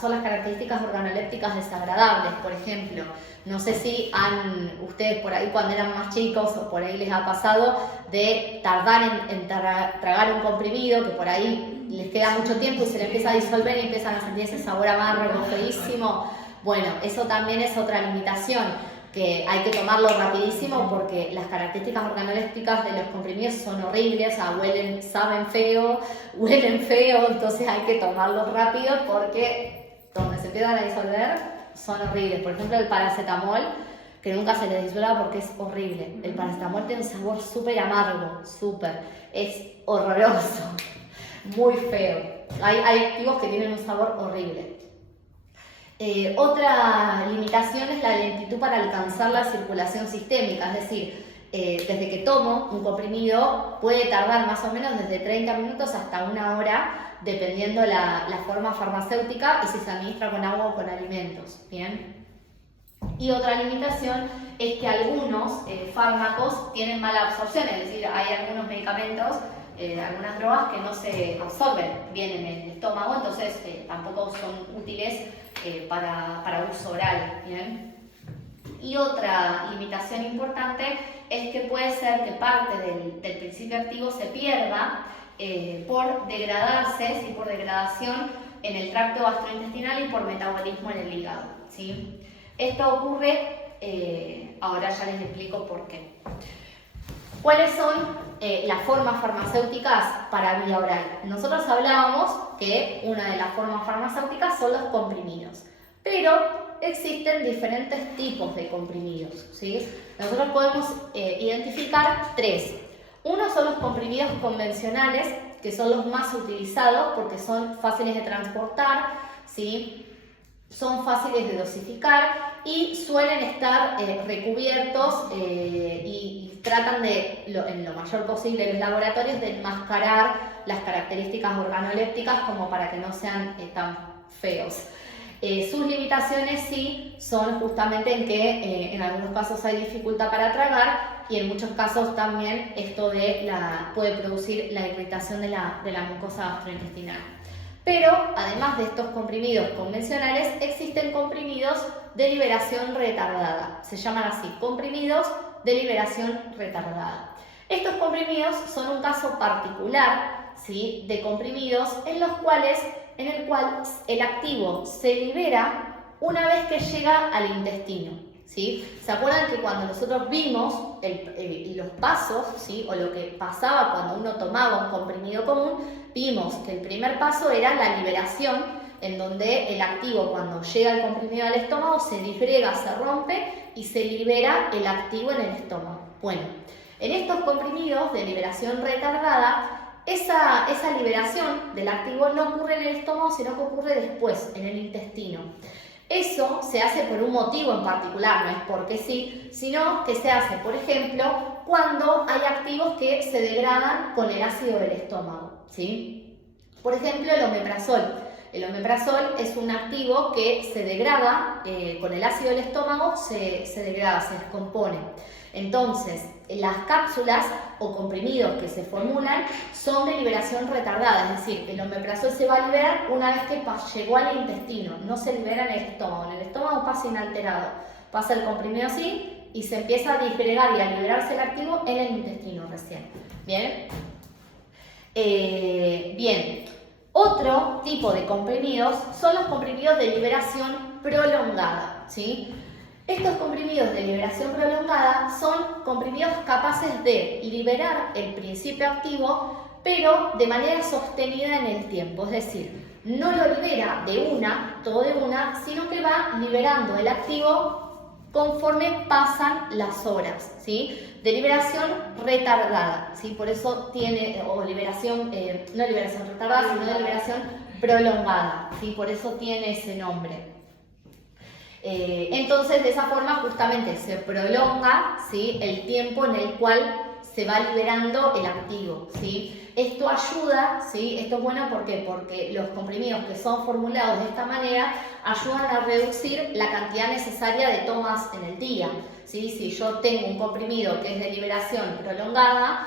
son las características organolépticas desagradables. Por ejemplo, no sé si ustedes por ahí cuando eran más chicos o por ahí les ha pasado de tardar en tragar un comprimido, que por ahí les queda mucho tiempo y se le empieza a disolver y empiezan a sentir ese sabor amargo, feísimo. Bueno, eso también es otra limitación, que hay que tomarlo rapidísimo porque las características organolépticas de los comprimidos son horribles, o sea, saben feo, huelen feo, entonces hay que tomarlos rápido porque donde se empiezan a disolver son horribles. Por ejemplo, el paracetamol, que nunca se le disuelva porque es horrible. El paracetamol tiene un sabor súper amargo, es horroroso, muy feo. Hay activos que tienen un sabor horrible. Otra limitación es la lentitud para alcanzar la circulación sistémica, es decir, desde que tomo un comprimido puede tardar más o menos desde 30 minutos hasta 1 hora, dependiendo la forma farmacéutica y si se administra con agua o con alimentos. ¿Bien? Y otra limitación es que algunos fármacos tienen mala absorción, es decir, hay algunos medicamentos, algunas drogas que no se absorben bien en el estómago, entonces tampoco son útiles para uso oral. ¿Bien? Y otra limitación importante es que puede ser que parte del principio activo se pierda por degradarse, ¿sí? Por degradación en el tracto gastrointestinal y por metabolismo en el hígado, ¿sí? Esto ocurre, ahora ya les explico por qué. ¿Cuáles son las formas farmacéuticas para vía oral? Nosotros hablábamos que una de las formas farmacéuticas son los comprimidos, pero existen diferentes tipos de comprimidos, ¿sí? Nosotros podemos identificar 3. Uno son los comprimidos convencionales, que son los más utilizados porque son fáciles de transportar, ¿sí? Son fáciles de dosificar y suelen estar recubiertos y tratan de, en lo mayor posible en los laboratorios, de enmascarar las características organolépticas como para que no sean tan feos. Sus limitaciones sí son justamente en que en algunos casos hay dificultad para tragar y en muchos casos también esto puede producir la irritación de la mucosa gastrointestinal. Pero además de estos comprimidos convencionales, existen comprimidos de liberación retardada. Se llaman así, comprimidos de liberación retardada. Estos comprimidos son un caso particular, ¿sí? De comprimidos en el cual el activo se libera una vez que llega al intestino, ¿sí? ¿Se acuerdan que cuando nosotros vimos los pasos, ¿sí? O lo que pasaba cuando uno tomaba un comprimido común? Vimos que el primer paso era la liberación, en donde el activo, cuando llega el comprimido al estómago, se disgrega, se rompe y se libera el activo en el estómago. Bueno, en estos comprimidos de liberación retardada, esa liberación del activo no ocurre en el estómago, sino que ocurre después, en el intestino. Eso se hace por un motivo en particular, no es porque sí, sino que se hace, por ejemplo, cuando hay activos que se degradan con el ácido del estómago, ¿sí? Por ejemplo, el omeprazol. El omeprazol es un activo que se degrada con el ácido del estómago, se degrada, se descompone. Entonces, las cápsulas o comprimidos que se formulan son de liberación retardada, es decir, el omeprazol se va a liberar una vez que llegó al intestino, no se libera en el estómago. En el estómago pasa inalterado, pasa el comprimido así y se empieza a disgregar y a liberarse el activo en el intestino recién. ¿Bien? Bien. Otro tipo de comprimidos son los comprimidos de liberación prolongada, ¿sí? Estos comprimidos de liberación prolongada son comprimidos capaces de liberar el principio activo, pero de manera sostenida en el tiempo, es decir, no lo libera todo de una, sino que va liberando el activo conforme pasan las horas, ¿sí? De liberación retardada, ¿sí? Por eso tiene, o liberación, no liberación retardada, sino de liberación prolongada, ¿sí? Por eso tiene ese nombre. Entonces, de esa forma, justamente se prolonga, ¿sí? El tiempo en el cual se va liberando el activo, ¿sí? Esto ayuda, ¿sí? Esto es bueno porque los comprimidos que son formulados de esta manera ayudan a reducir la cantidad necesaria de tomas en el día, ¿sí? Si yo tengo un comprimido que es de liberación prolongada,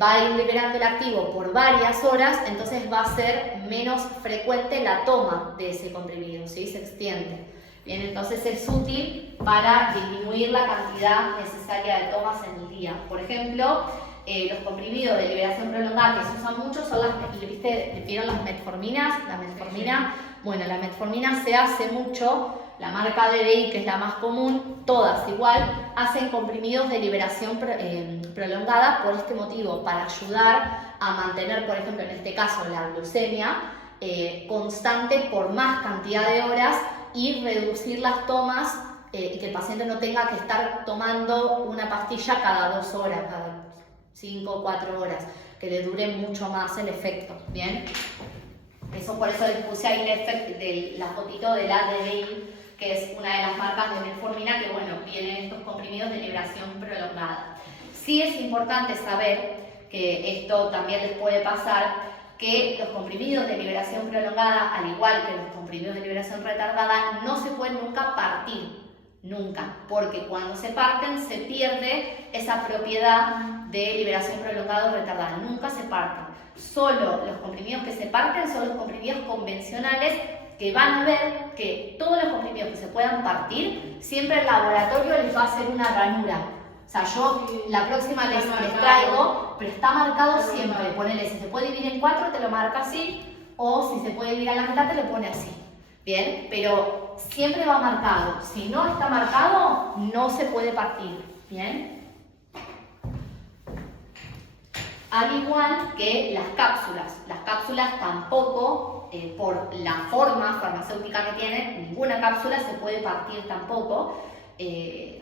va a ir liberando el activo por varias horas, entonces va a ser menos frecuente la toma de ese comprimido, ¿sí? Se extiende. Bien, entonces es útil para disminuir la cantidad necesaria de tomas en el día. Por ejemplo, los comprimidos de liberación prolongada que se usan mucho son ¿vieron las metforminas? La metformina, bueno, la metformina se hace mucho, la marca DDI, que es la más común, todas igual, hacen comprimidos de liberación prolongada por este motivo, para ayudar a mantener, por ejemplo, en este caso, la glucemia constante por más cantidad de horas y reducir las tomas y que el paciente no tenga que estar tomando una pastilla cada 2 horas, cada 5 o 4 horas, que le dure mucho más el efecto, ¿bien? Eso por eso les puse ahí la fotito de la DDI, que es una de las marcas de metformina, que bueno, vienen estos comprimidos de liberación prolongada. Sí es importante saber que esto también les puede pasar, que los comprimidos de liberación prolongada, al igual que los comprimidos de liberación retardada, no se pueden nunca partir, nunca, porque cuando se parten se pierde esa propiedad de liberación prolongada o retardada, nunca se parten. Solo los comprimidos que se parten son los comprimidos convencionales, que van a ver que todos los comprimidos que se puedan partir, siempre el laboratorio les va a hacer una ranura. O sea, yo la próxima les traigo, pero está marcado siempre. Ponele, si se puede dividir en 4, te lo marca así, o si se puede dividir a la mitad, te lo pone así. Bien, pero siempre va marcado. Si no está marcado, no se puede partir. Bien. Al igual que las cápsulas tampoco, por la forma farmacéutica que tienen, ninguna cápsula se puede partir tampoco.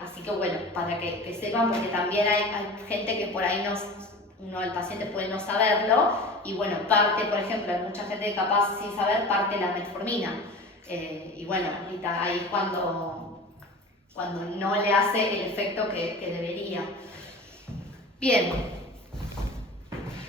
Así que bueno, para que sepan, porque también hay gente que por ahí el paciente puede no saberlo, y bueno, parte, por ejemplo, hay mucha gente capaz sin saber, parte la metformina. Y bueno, ahí es cuando no le hace el efecto que debería. Bien,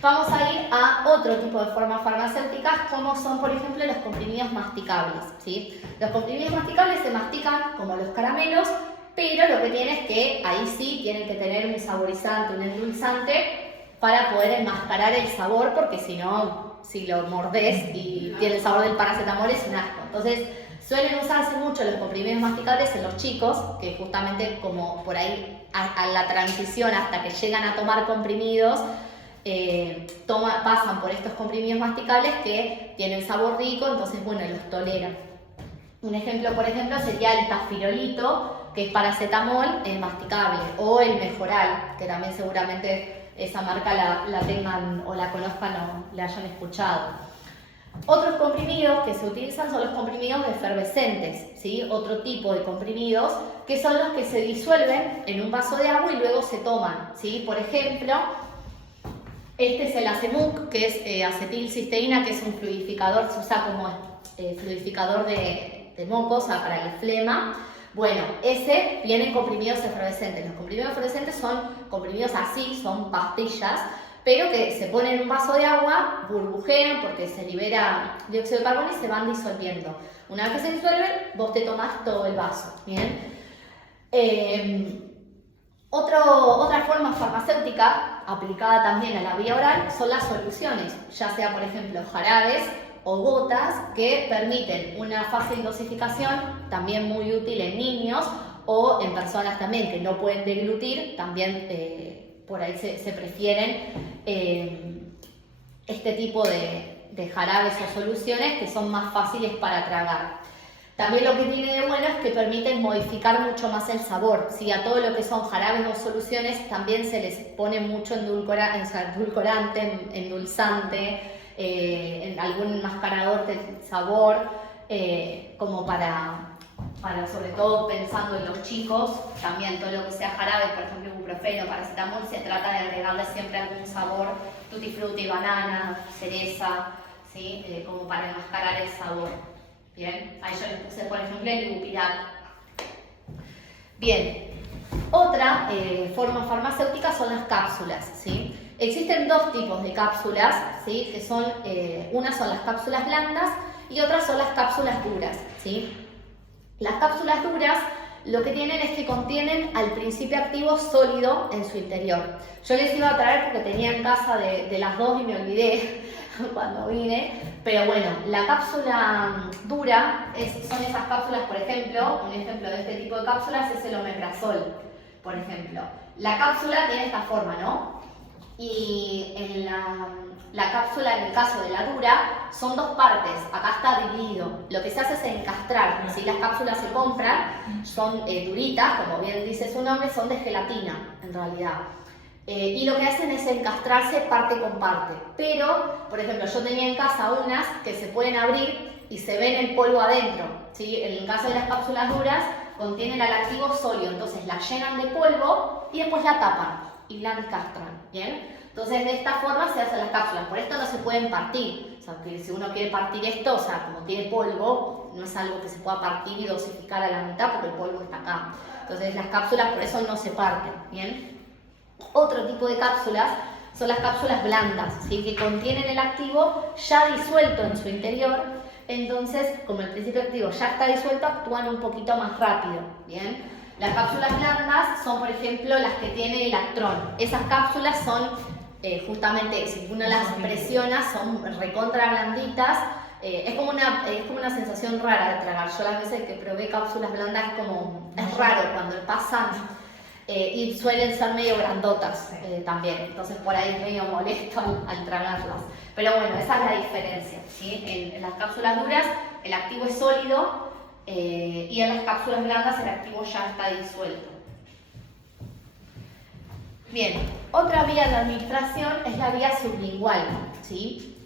vamos a ir a otro tipo de formas farmacéuticas, como son, por ejemplo, los comprimidos masticables, ¿sí? Los comprimidos masticables se mastican como los caramelos, pero lo que tiene es que ahí sí tienen que tener un saborizante, un endulzante, para poder enmascarar el sabor, porque si no, si lo mordés y tiene el sabor del paracetamol, es un asco. Entonces, suelen usarse mucho los comprimidos masticables en los chicos, que justamente como por ahí a la transición hasta que llegan a tomar comprimidos, pasan por estos comprimidos masticables que tienen sabor rico, entonces bueno, los toleran. Un ejemplo, por ejemplo, sería el tafirolito, que es paracetamol masticable, o el Mejoral, que también seguramente esa marca la tengan o la conozcan o la hayan escuchado. Otros comprimidos que se utilizan son los comprimidos efervescentes, ¿sí? Otro tipo de comprimidos que son los que se disuelven en un vaso de agua y luego se toman, ¿sí? Por ejemplo, este es el Acemuc, que es acetilcisteína, que es un fluidificador, se usa como fluidificador de mocos, o sea, para el flema. Bueno, ese viene en comprimidos efervescentes. Los comprimidos efervescentes son comprimidos así, son pastillas, pero que se ponen en un vaso de agua, burbujean porque se libera dióxido de carbono y se van disolviendo. Una vez que se disuelven, vos te tomás todo el vaso, ¿bien? Otra forma farmacéutica aplicada también a la vía oral son las soluciones, ya sea por ejemplo jarabes o gotas, que permiten una fácil dosificación, también muy útil en niños o en personas también que no pueden deglutir, también por ahí se prefieren este tipo de jarabes o soluciones que son más fáciles para tragar. También lo que tiene de bueno es que permiten modificar mucho más el sabor. ¿Sí? A todo lo que son jarabes o soluciones también se les pone mucho edulcorante, endulzante, en algún enmascarador de sabor, como para para sobre todo pensando en los chicos, también todo lo que sea jarabe, por ejemplo ibuprofeno, paracetamol, se trata de agregarle siempre algún sabor, tutti frutti, banana, cereza, ¿sí? Como para enmascarar el sabor. Bien, ahí yo les puse por ejemplo el ibupirac. Bien, otra forma farmacéutica son las cápsulas, ¿sí? Existen dos tipos de cápsulas, ¿sí? Que son, unas son las cápsulas blandas y otras son las cápsulas duras, ¿sí? Las cápsulas duras lo que tienen es que contienen al principio activo sólido en su interior. Yo les iba a traer porque tenía en casa de las dos y me olvidé cuando vine, pero bueno, la cápsula dura son esas cápsulas, por ejemplo, un ejemplo de este tipo de cápsulas es el omeprazol, por ejemplo. La cápsula tiene esta forma, ¿no? Y en la cápsula, en el caso de la dura, son dos partes, acá está dividido. Lo que se hace es encastrar, si las cápsulas se compran, son duritas, como bien dice su nombre, son de gelatina en realidad. Y lo que hacen es encastrarse parte con parte. Pero, por ejemplo, yo tenía en casa unas que se pueden abrir y se ven el polvo adentro, ¿sí? En el caso de las cápsulas duras, contienen al activo sólido, entonces la llenan de polvo y después la tapan y la encastran, ¿bien? Entonces de esta forma se hacen las cápsulas, por esto no se pueden partir, o sea, que si uno quiere partir esto, o sea, como tiene polvo, no es algo que se pueda partir y dosificar a la mitad porque el polvo está acá. Entonces las cápsulas por eso no se parten, ¿bien? Otro tipo de cápsulas son las cápsulas blandas, ¿sí? Que contienen el activo ya disuelto en su interior, entonces como el principio activo ya está disuelto, actúan un poquito más rápido, ¿bien? Las cápsulas blandas son, por ejemplo, las que tiene el Actron. Esas cápsulas son, justamente, si uno las presiona, son recontra blanditas. Es como una sensación rara de tragar. Yo las veces que probé cápsulas blandas es raro cuando pasan y suelen ser medio grandotas también. Entonces por ahí es medio molesto al tragarlas. Pero bueno, esa es la diferencia, ¿sí? En las cápsulas duras el activo es sólido. Y en las cápsulas blandas el activo ya está disuelto. Bien, otra vía de administración es la vía sublingual, ¿sí?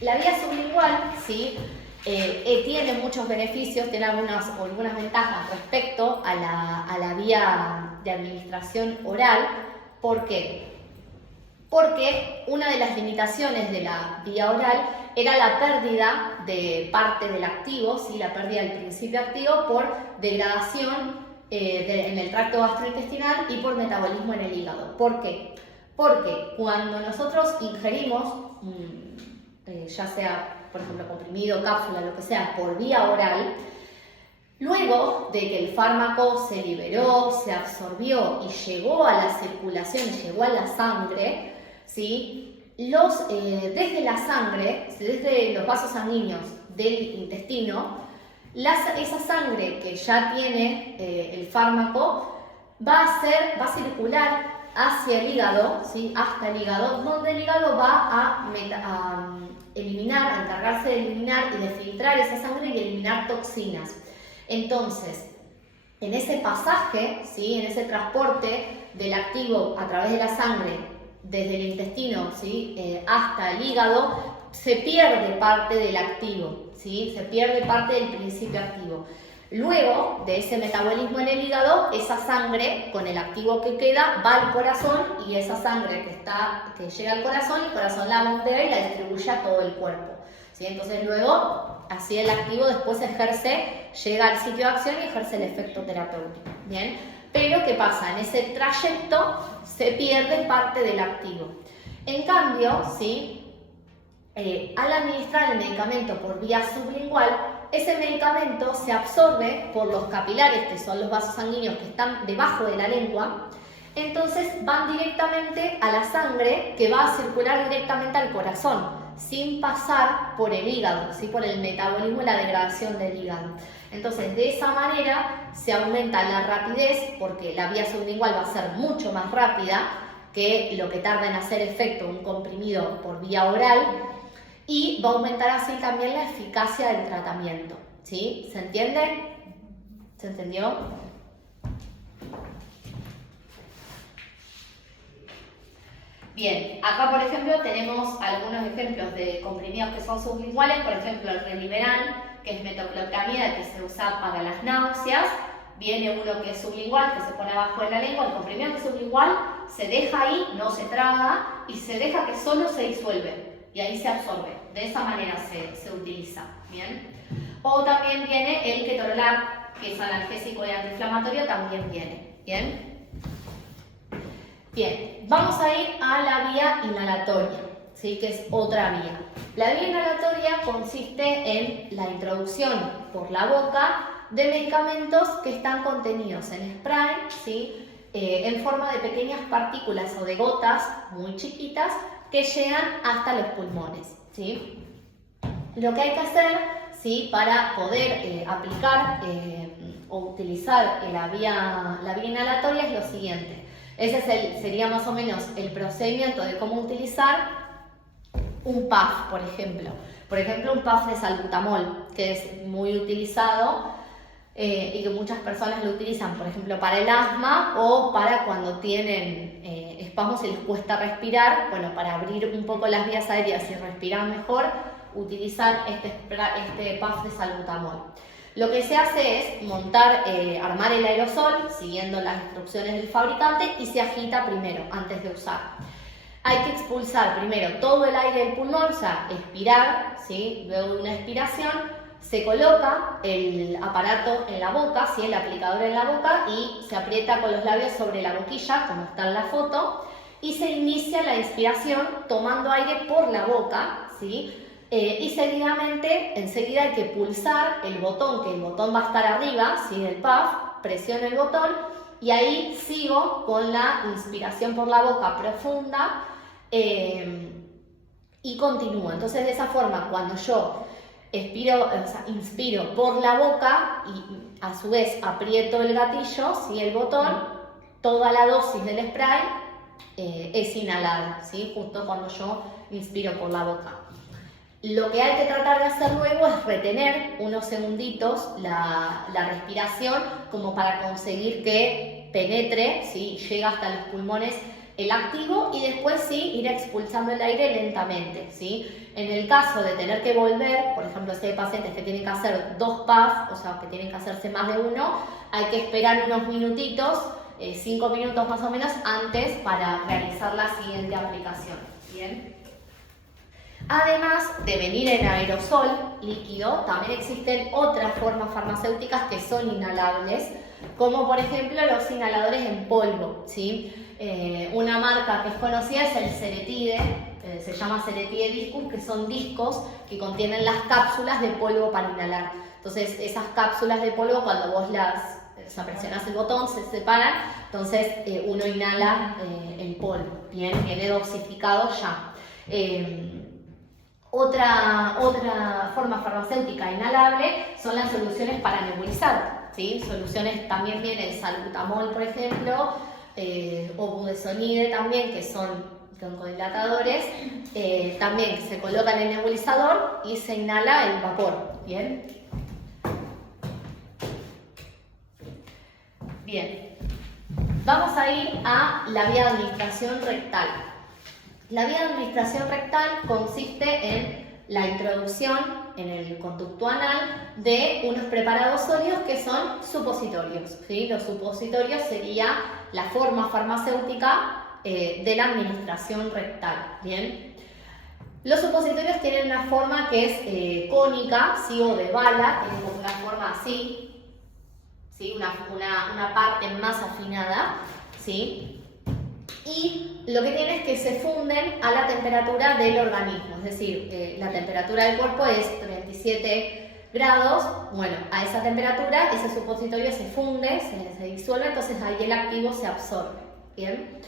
La vía sublingual, ¿sí? Tiene muchos beneficios, tiene algunas ventajas respecto a la vía de administración oral. ¿Por qué? Porque una de las limitaciones de la vía oral era la pérdida de parte del activo, ¿sí? La pérdida del principio activo por degradación en el tracto gastrointestinal y por metabolismo en el hígado. ¿Por qué? Porque cuando nosotros ingerimos, ya sea, por ejemplo, comprimido, cápsula, lo que sea, por vía oral, luego de que el fármaco se liberó, se absorbió y llegó a la circulación, llegó a la sangre, ¿sí? Desde la sangre, desde los vasos sanguíneos del intestino, esa sangre que ya tiene el fármaco va a circular hacia el hígado, ¿sí? Hasta el hígado, donde el hígado va a eliminar, a encargarse de eliminar y de filtrar esa sangre y eliminar toxinas. Entonces, en ese pasaje, ¿sí? En ese transporte del activo a través de la sangre desde el intestino, ¿sí? Hasta el hígado, se pierde parte del activo, ¿sí? Se pierde parte del principio activo. Luego de ese metabolismo en el hígado, esa sangre con el activo que queda va al corazón y esa sangre que llega al corazón, el corazón la bombea y la distribuye a todo el cuerpo, ¿sí? Entonces luego, así el activo después llega al sitio de acción y ejerce el efecto terapéutico, ¿bien? Pero ¿qué pasa? En ese trayecto se pierde parte del activo. En cambio, ¿sí? Al administrar el medicamento por vía sublingual, ese medicamento se absorbe por los capilares, que son los vasos sanguíneos que están debajo de la lengua, entonces van directamente a la sangre que va a circular directamente al corazón, sin pasar por el hígado, ¿sí? Por el metabolismo y la degradación del hígado. Entonces, de esa manera se aumenta la rapidez, porque la vía sublingual va a ser mucho más rápida que lo que tarda en hacer efecto un comprimido por vía oral, y va a aumentar así también la eficacia del tratamiento, ¿sí? ¿Se entiende? ¿Se entendió? Bien, acá por ejemplo tenemos algunos ejemplos de comprimidos que son sublinguales, por ejemplo el Reliberan, que es metoclopramida, que se usa para las náuseas. Viene uno que es sublingual, que se pone abajo de la lengua. El comprimido que es sublingual se deja ahí, no se traga, y se deja que solo se disuelve, y ahí se absorbe. De esa manera se utiliza, ¿bien? O también viene el ketorolac, que es analgésico y antiinflamatorio, también viene, ¿bien? Bien, vamos a ir a la vía inhalatoria, ¿sí? Que es otra vía. La vía inhalatoria consiste en la introducción por la boca de medicamentos que están contenidos en spray, ¿sí? En forma de pequeñas partículas o de gotas muy chiquitas que llegan hasta los pulmones, ¿sí? Lo que hay que hacer, ¿sí? Para poder aplicar o utilizar la vía inhalatoria es lo siguiente. Ese sería más o menos el procedimiento de cómo utilizar un puff, por ejemplo. Por ejemplo, un puff de salbutamol, que es muy utilizado y que muchas personas lo utilizan, por ejemplo, para el asma o para cuando tienen espasmos y les cuesta respirar. Bueno, para abrir un poco las vías aéreas y respirar mejor, utilizar este puff de salbutamol. Lo que se hace es armar el aerosol siguiendo las instrucciones del fabricante y se agita primero, antes de usar. Hay que expulsar primero todo el aire del pulmón, o sea, expirar, ¿sí? Luego de una expiración, se coloca el aparato en la boca, ¿sí? El aplicador en la boca, y se aprieta con los labios sobre la boquilla, como está en la foto, y se inicia la inspiración tomando aire por la boca, ¿sí? Y seguidamente, enseguida hay que pulsar el botón, que el botón va a estar arriba, ¿sí? Del puff, presiono el botón y ahí sigo con la inspiración por la boca profunda y continúo. Entonces, de esa forma, cuando yo inspiro por la boca y a su vez aprieto el gatillo, ¿sí? El botón, toda la dosis del spray es inhalada, ¿sí? Justo cuando yo inspiro por la boca. Lo que hay que tratar de hacer luego es retener unos segunditos la respiración, como para conseguir que penetre, ¿sí? Llega hasta los pulmones el activo, y después sí ir expulsando el aire lentamente, ¿sí? En el caso de tener que volver, por ejemplo, si hay pacientes que tienen que hacer 2 puffs, o sea, que tienen que hacerse más de uno, hay que esperar unos minutitos, 5 minutos más o menos, antes para realizar la siguiente aplicación, ¿bien? Además de venir en aerosol líquido, también existen otras formas farmacéuticas que son inhalables, como por ejemplo los inhaladores en polvo, ¿sí? Una marca que es conocida es el Ceretide, se llama Ceretide Discus, que son discos que contienen las cápsulas de polvo para inhalar. Entonces, esas cápsulas de polvo, cuando vos presionás el botón, se separan, entonces uno inhala el polvo, bien, viene dosificado ya. Otra forma farmacéutica inhalable son las soluciones para nebulizar, ¿sí? Soluciones también vienen salbutamol, por ejemplo, o budesonide también, que son broncodilatadores, también se coloca en el nebulizador y se inhala el vapor, ¿bien? Bien, vamos a ir a la vía de administración rectal. La vía de administración rectal consiste en la introducción en el conducto anal de unos preparados sólidos que son supositorios, ¿sí? Los supositorios sería la forma farmacéutica de la administración rectal, ¿bien? Los supositorios tienen una forma que es cónica, ¿sí? O de bala, tienen como una forma así, ¿sí? Una parte más afinada, ¿sí? Y lo que tiene es que se funden a la temperatura del organismo, es decir, la temperatura del cuerpo es 37 grados, bueno, a esa temperatura ese supositorio se funde, se disuelve, entonces ahí el activo se absorbe, ¿bien?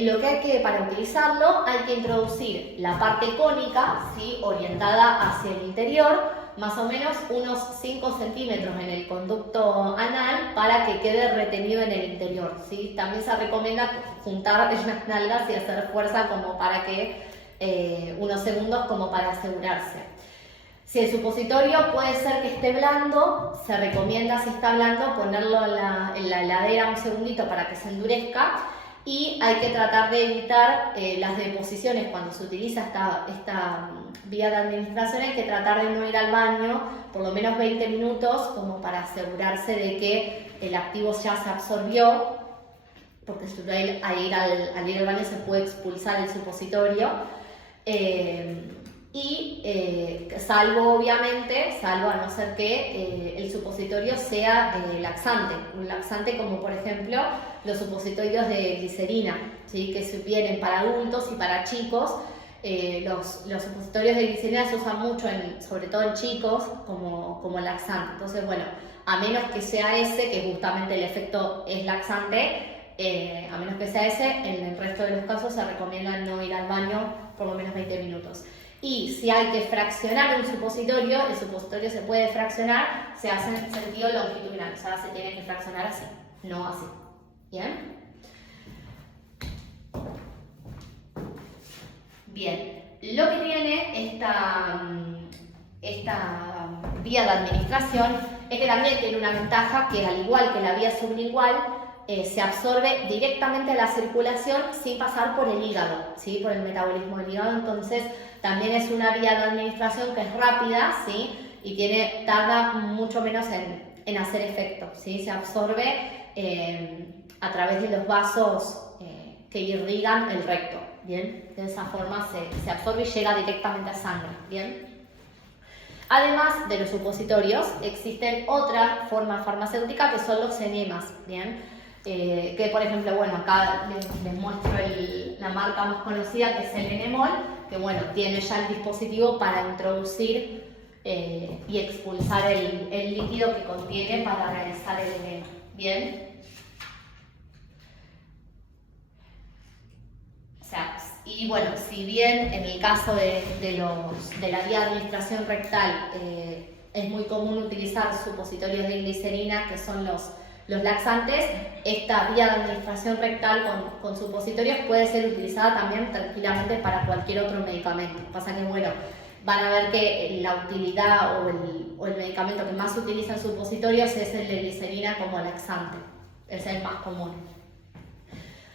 Lo que hay que, para utilizarlo, hay que introducir la parte cónica, ¿sí? Orientada hacia el interior, más o menos unos 5 centímetros en el conducto anal para que quede retenido en el interior, ¿sí? También se recomienda juntar las nalgas y hacer fuerza como para que unos segundos como para asegurarse. Si el supositorio puede ser que esté blando, se recomienda, si está blando, ponerlo en la heladera un segundito para que se endurezca y hay que tratar de evitar las deposiciones cuando se utiliza esta vía de administración. Hay que tratar de no ir al baño por lo menos 20 minutos como para asegurarse de que el activo ya se absorbió, porque al ir al baño se puede expulsar el supositorio. Salvo a no ser que el supositorio sea laxante, un laxante como por ejemplo los supositorios de glicerina, ¿sí? Que se vienen para adultos y para chicos. Los supositorios de glicerina se usan mucho, sobre todo en chicos, como laxante. Entonces, bueno, a menos que sea ese, que justamente el efecto es laxante, a menos que sea ese, en el resto de los casos se recomienda no ir al baño por lo menos 20 minutos. Y si hay que fraccionar un supositorio, el supositorio se puede fraccionar, se hace en sentido longitudinal, o sea, se tiene que fraccionar así, no así. ¿Bien? Bien, lo que tiene esta vía de administración es que también tiene una ventaja, que al igual que la vía sublingual, se absorbe directamente a la circulación sin pasar por el hígado, ¿sí? Por el metabolismo del hígado. Entonces también es una vía de administración que es rápida, ¿sí? Y tarda mucho menos en hacer efecto, ¿sí? Se absorbe a través de los vasos que irrigan el recto, ¿bien? De esa forma se absorbe y llega directamente a sangre, ¿bien? Además de los supositorios, existen otra forma farmacéutica que son los enemas, ¿bien? Que por ejemplo, bueno, acá les muestro la marca más conocida, que es el Enemol, que bueno, tiene ya el dispositivo para introducir y expulsar el líquido que contiene para realizar el enema. Bien. O sea, y bueno, si bien en el caso de la vía de administración rectal es muy común utilizar supositorios de glicerina, que son los laxantes, esta vía de administración rectal con supositorios puede ser utilizada también tranquilamente para cualquier otro medicamento. Pasa que, bueno, van a ver que la utilidad o el medicamento que más se utiliza en supositorios es el de glicerina como laxante, es el más común.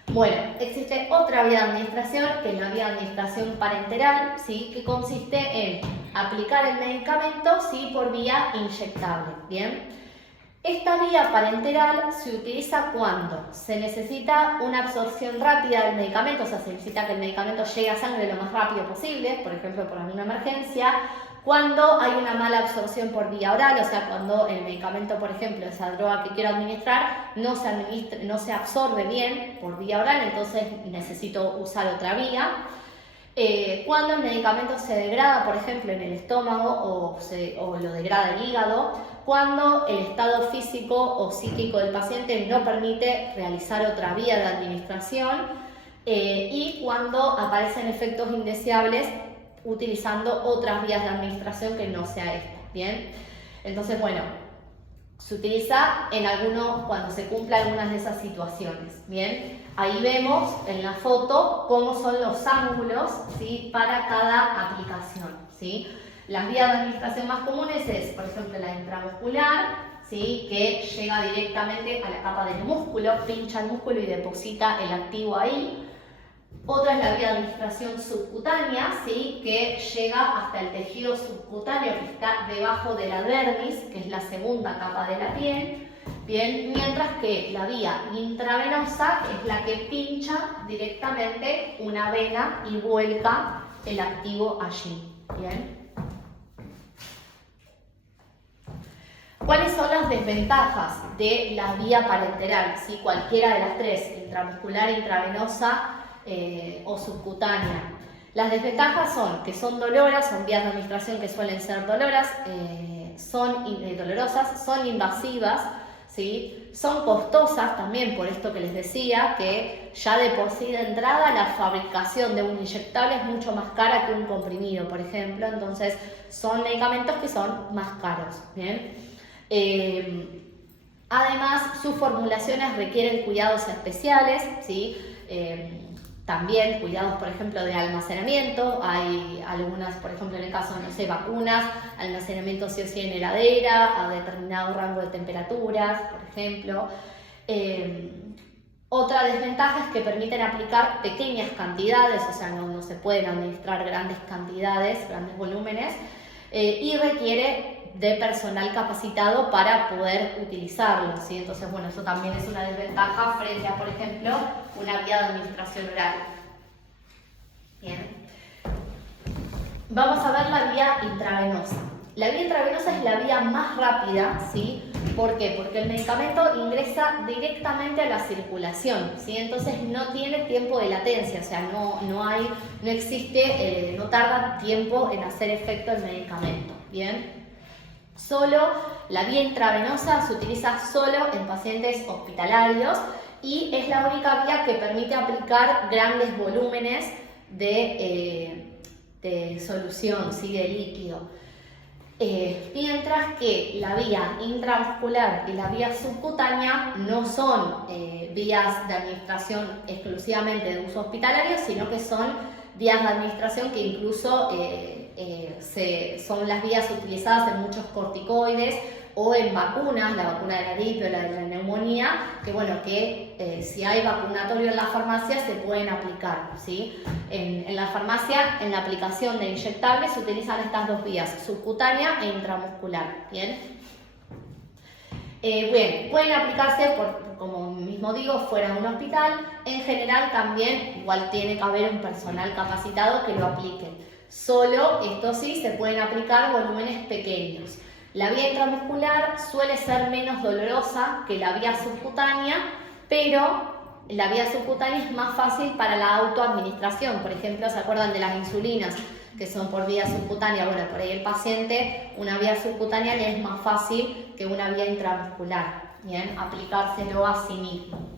Bueno, existe otra vía de administración, que es la vía de administración parenteral, ¿sí? Que consiste en aplicar el medicamento, ¿sí? Por vía inyectable, ¿bien? Esta vía parenteral se utiliza cuando se necesita una absorción rápida del medicamento, o sea, se necesita que el medicamento llegue a sangre lo más rápido posible, por ejemplo, por alguna emergencia, cuando hay una mala absorción por vía oral, o sea, cuando el medicamento, por ejemplo, esa droga que quiero administrar, no se absorbe bien por vía oral, entonces necesito usar otra vía. Cuando el medicamento se degrada, por ejemplo, en el estómago o lo degrada el hígado, cuando el estado físico o psíquico del paciente no permite realizar otra vía de administración y cuando aparecen efectos indeseables utilizando otras vías de administración que no sea esta, ¿bien? Entonces, bueno, se utiliza cuando se cumplen algunas de esas situaciones, ¿bien? Ahí vemos en la foto cómo son los ángulos, ¿sí? Para cada aplicación, ¿sí? Las vías de administración más comunes es, por ejemplo, la intramuscular, ¿sí? Que llega directamente a la capa del músculo, pincha el músculo y deposita el activo ahí. Otra es la vía de administración subcutánea, ¿sí? Que llega hasta el tejido subcutáneo que está debajo de la dermis, que es la segunda capa de la piel. Bien, mientras que la vía intravenosa es la que pincha directamente una vena y vuelca el activo allí. Bien. ¿Cuáles son las desventajas de la vía parenteral? ¿Sí? Cualquiera de las tres, intramuscular, intravenosa o subcutánea. Las desventajas son que son doloras, son vías de administración que suelen ser dolorosas, son invasivas, ¿sí? Son costosas también, por esto que les decía, que ya de por sí de entrada la fabricación de un inyectable es mucho más cara que un comprimido, por ejemplo, entonces son medicamentos que son más caros, ¿bien? Además, sus formulaciones requieren cuidados especiales, ¿sí? También cuidados, por ejemplo, de almacenamiento. Hay algunas, por ejemplo, en el caso de, no sé, vacunas, almacenamiento sí o sí en heladera, a determinado rango de temperaturas, por ejemplo. Otra desventaja es que permiten aplicar pequeñas cantidades, o sea, no se pueden administrar grandes cantidades, grandes volúmenes, y requiere de personal capacitado para poder utilizarlo, ¿sí? Entonces, bueno, eso también es una desventaja frente a, por ejemplo, una vía de administración oral. Bien. Vamos a ver la vía intravenosa. La vía intravenosa es la vía más rápida, ¿sí? ¿Por qué? Porque el medicamento ingresa directamente a la circulación, ¿sí? Entonces no tiene tiempo de latencia, o sea, no tarda tiempo en hacer efecto el medicamento, ¿bien? Solo la vía intravenosa se utiliza solo en pacientes hospitalarios y es la única vía que permite aplicar grandes volúmenes de solución, ¿sí? De líquido. Mientras que la vía intramuscular y la vía subcutánea no son vías de administración exclusivamente de uso hospitalario, sino que son vías de administración que incluso son las vías utilizadas en muchos corticoides o en vacunas, la vacuna de la gripe o la de la neumonía, que bueno, si hay vacunatorio en la farmacia se pueden aplicar, ¿sí? En la farmacia, en la aplicación de inyectables se utilizan estas dos vías, subcutánea e intramuscular, ¿bien? Bien, pueden aplicarse, como mismo digo, fuera de un hospital. En general también igual tiene que haber un personal capacitado que lo aplique. Solo, esto sí, se pueden aplicar volúmenes pequeños. La vía intramuscular suele ser menos dolorosa que la vía subcutánea, pero la vía subcutánea es más fácil para la autoadministración. Por ejemplo, ¿se acuerdan de las insulinas que son por vía subcutánea? Bueno, por ahí el paciente, una vía subcutánea le es más fácil que una vía intramuscular, ¿bien? Aplicárselo a sí mismo.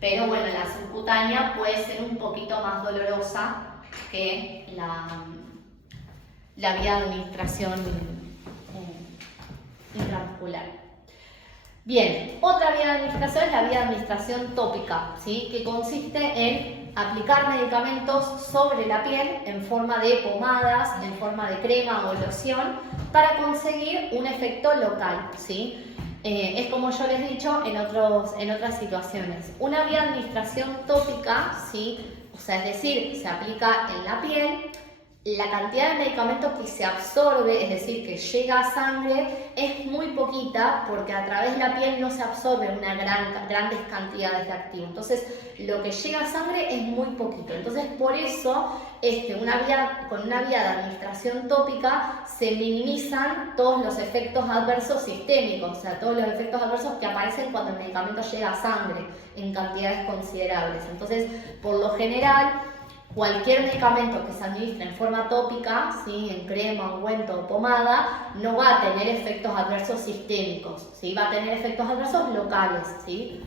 Pero bueno, la subcutánea puede ser un poquito más dolorosa que la vía de administración intramuscular. Bien, otra vía de administración es la vía de administración tópica, ¿sí? Que consiste en aplicar medicamentos sobre la piel en forma de pomadas, en forma de crema o loción para conseguir un efecto local, ¿sí? Es como yo les he dicho en otras situaciones. Una vía de administración tópica, ¿sí? O sea, es decir, se aplica en la piel. La cantidad de medicamento que se absorbe, es decir, que llega a sangre, es muy poquita porque a través de la piel no se absorben grandes cantidades de activo. Entonces, lo que llega a sangre es muy poquito. Entonces, por eso, con una vía de administración tópica se minimizan todos los efectos adversos sistémicos, o sea, todos los efectos adversos que aparecen cuando el medicamento llega a sangre en cantidades considerables. Entonces, por lo general, cualquier medicamento que se administre en forma tópica, ¿sí? En crema, ungüento o pomada, no va a tener efectos adversos sistémicos, ¿sí? Va a tener efectos adversos locales, ¿sí?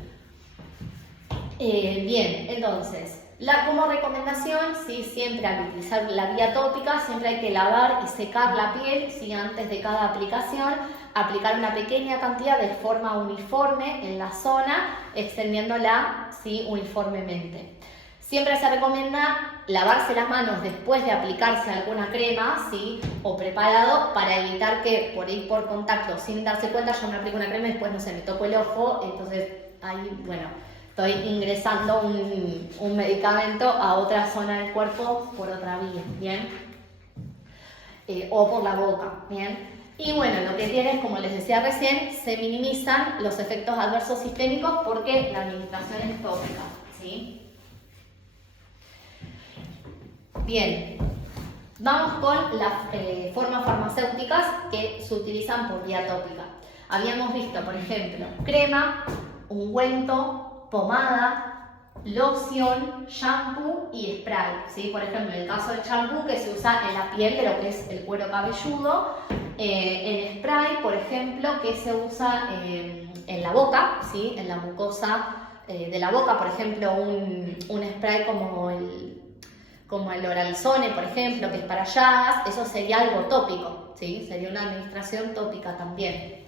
Bien, entonces, como recomendación, ¿sí? Siempre al utilizar la vía tópica, siempre hay que lavar y secar la piel, ¿sí? Antes de cada aplicación, aplicar una pequeña cantidad de forma uniforme en la zona, extendiéndola, ¿sí? Uniformemente. Siempre se recomienda lavarse las manos después de aplicarse alguna crema, ¿sí? O preparado, para evitar que por contacto, sin darse cuenta, yo me aplico una crema y después, no sé, me toco el ojo, entonces ahí, bueno, estoy ingresando un medicamento a otra zona del cuerpo por otra vía, ¿bien? O por la boca, ¿bien? Y bueno, lo que tiene es, como les decía recién, se minimizan los efectos adversos sistémicos porque la administración es tópica, ¿sí? Bien, vamos con las formas farmacéuticas que se utilizan por vía tópica. Habíamos visto, por ejemplo, crema, ungüento, pomada, loción, shampoo y spray, ¿sí? Por ejemplo, en el caso del shampoo, que se usa en la piel de lo que es el cuero cabelludo. En spray, por ejemplo, que se usa en la boca, ¿sí? En la mucosa de la boca, por ejemplo, un spray como el Oralzone, por ejemplo, que es para llagas, eso sería algo tópico, ¿sí? Sería una administración tópica también.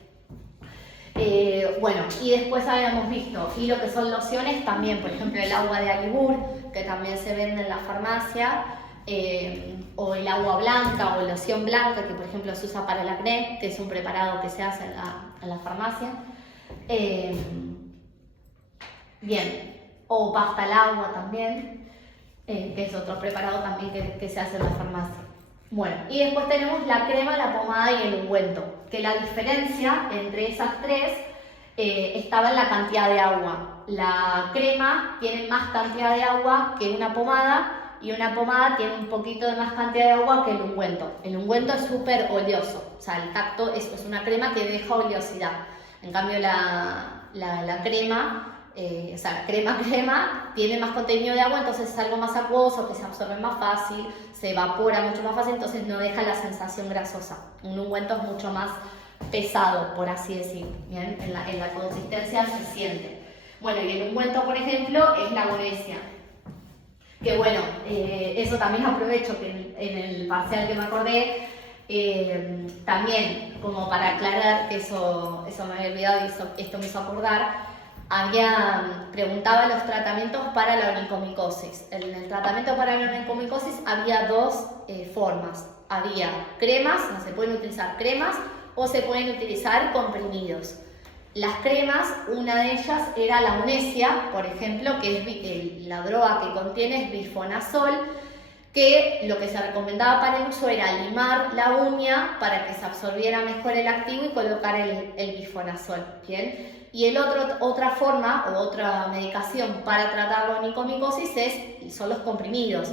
Bueno, y después habíamos visto, y lo que son lociones también, por ejemplo, el agua de Alibur, que también se vende en la farmacia, o el agua blanca o loción blanca, que por ejemplo se usa para el acné, que es un preparado que se hace en la farmacia. Bien, o pasta al agua también, que es otro preparado también que se hace en la farmacia. Bueno, y después tenemos la crema, la pomada y el ungüento, que la diferencia entre esas tres estaba en la cantidad de agua. La crema tiene más cantidad de agua que una pomada y una pomada tiene un poquito de más cantidad de agua que el ungüento. El ungüento es súper oleoso, o sea, el tacto es una crema que deja oleosidad. En cambio la crema, o sea, la crema tiene más contenido de agua, entonces es algo más acuoso, que se absorbe más fácil, se evapora mucho más fácil, entonces no deja la sensación grasosa. Un ungüento es mucho más pesado, por así decir, ¿bien? En la consistencia se siente. Bueno, y el ungüento, por ejemplo, es la bonesia. Que bueno, eso también aprovecho que en el parcial que me acordé, también como para aclarar que eso me había olvidado y esto me hizo acordar, preguntaba los tratamientos para la onicomicosis. En el tratamiento para la onicomicosis había dos formas. Había cremas, no se pueden utilizar cremas, o se pueden utilizar comprimidos. Las cremas, una de ellas era la unesia, por ejemplo, que es la droga que contiene es bifonazol, que lo que se recomendaba para el uso era limar la uña para que se absorbiera mejor el activo y colocar el bifonazol, ¿bien? Y otra forma o otra medicación para tratar la onicomicosis son los comprimidos.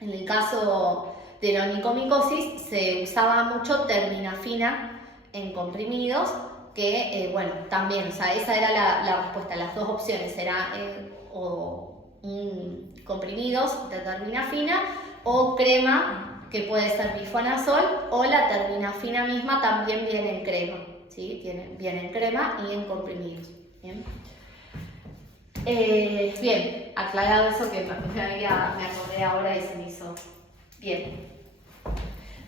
En el caso de la onicomicosis se usaba mucho terminafina en comprimidos, que bueno, también, o sea, esa era la respuesta. Las dos opciones eran comprimidos de terminafina o crema, que puede ser bifonazol, o la terminafina misma también viene en crema, ¿sí? Viene en crema y en comprimidos. Bien, bien, aclarado eso que me acordé ahora y se me hizo bien.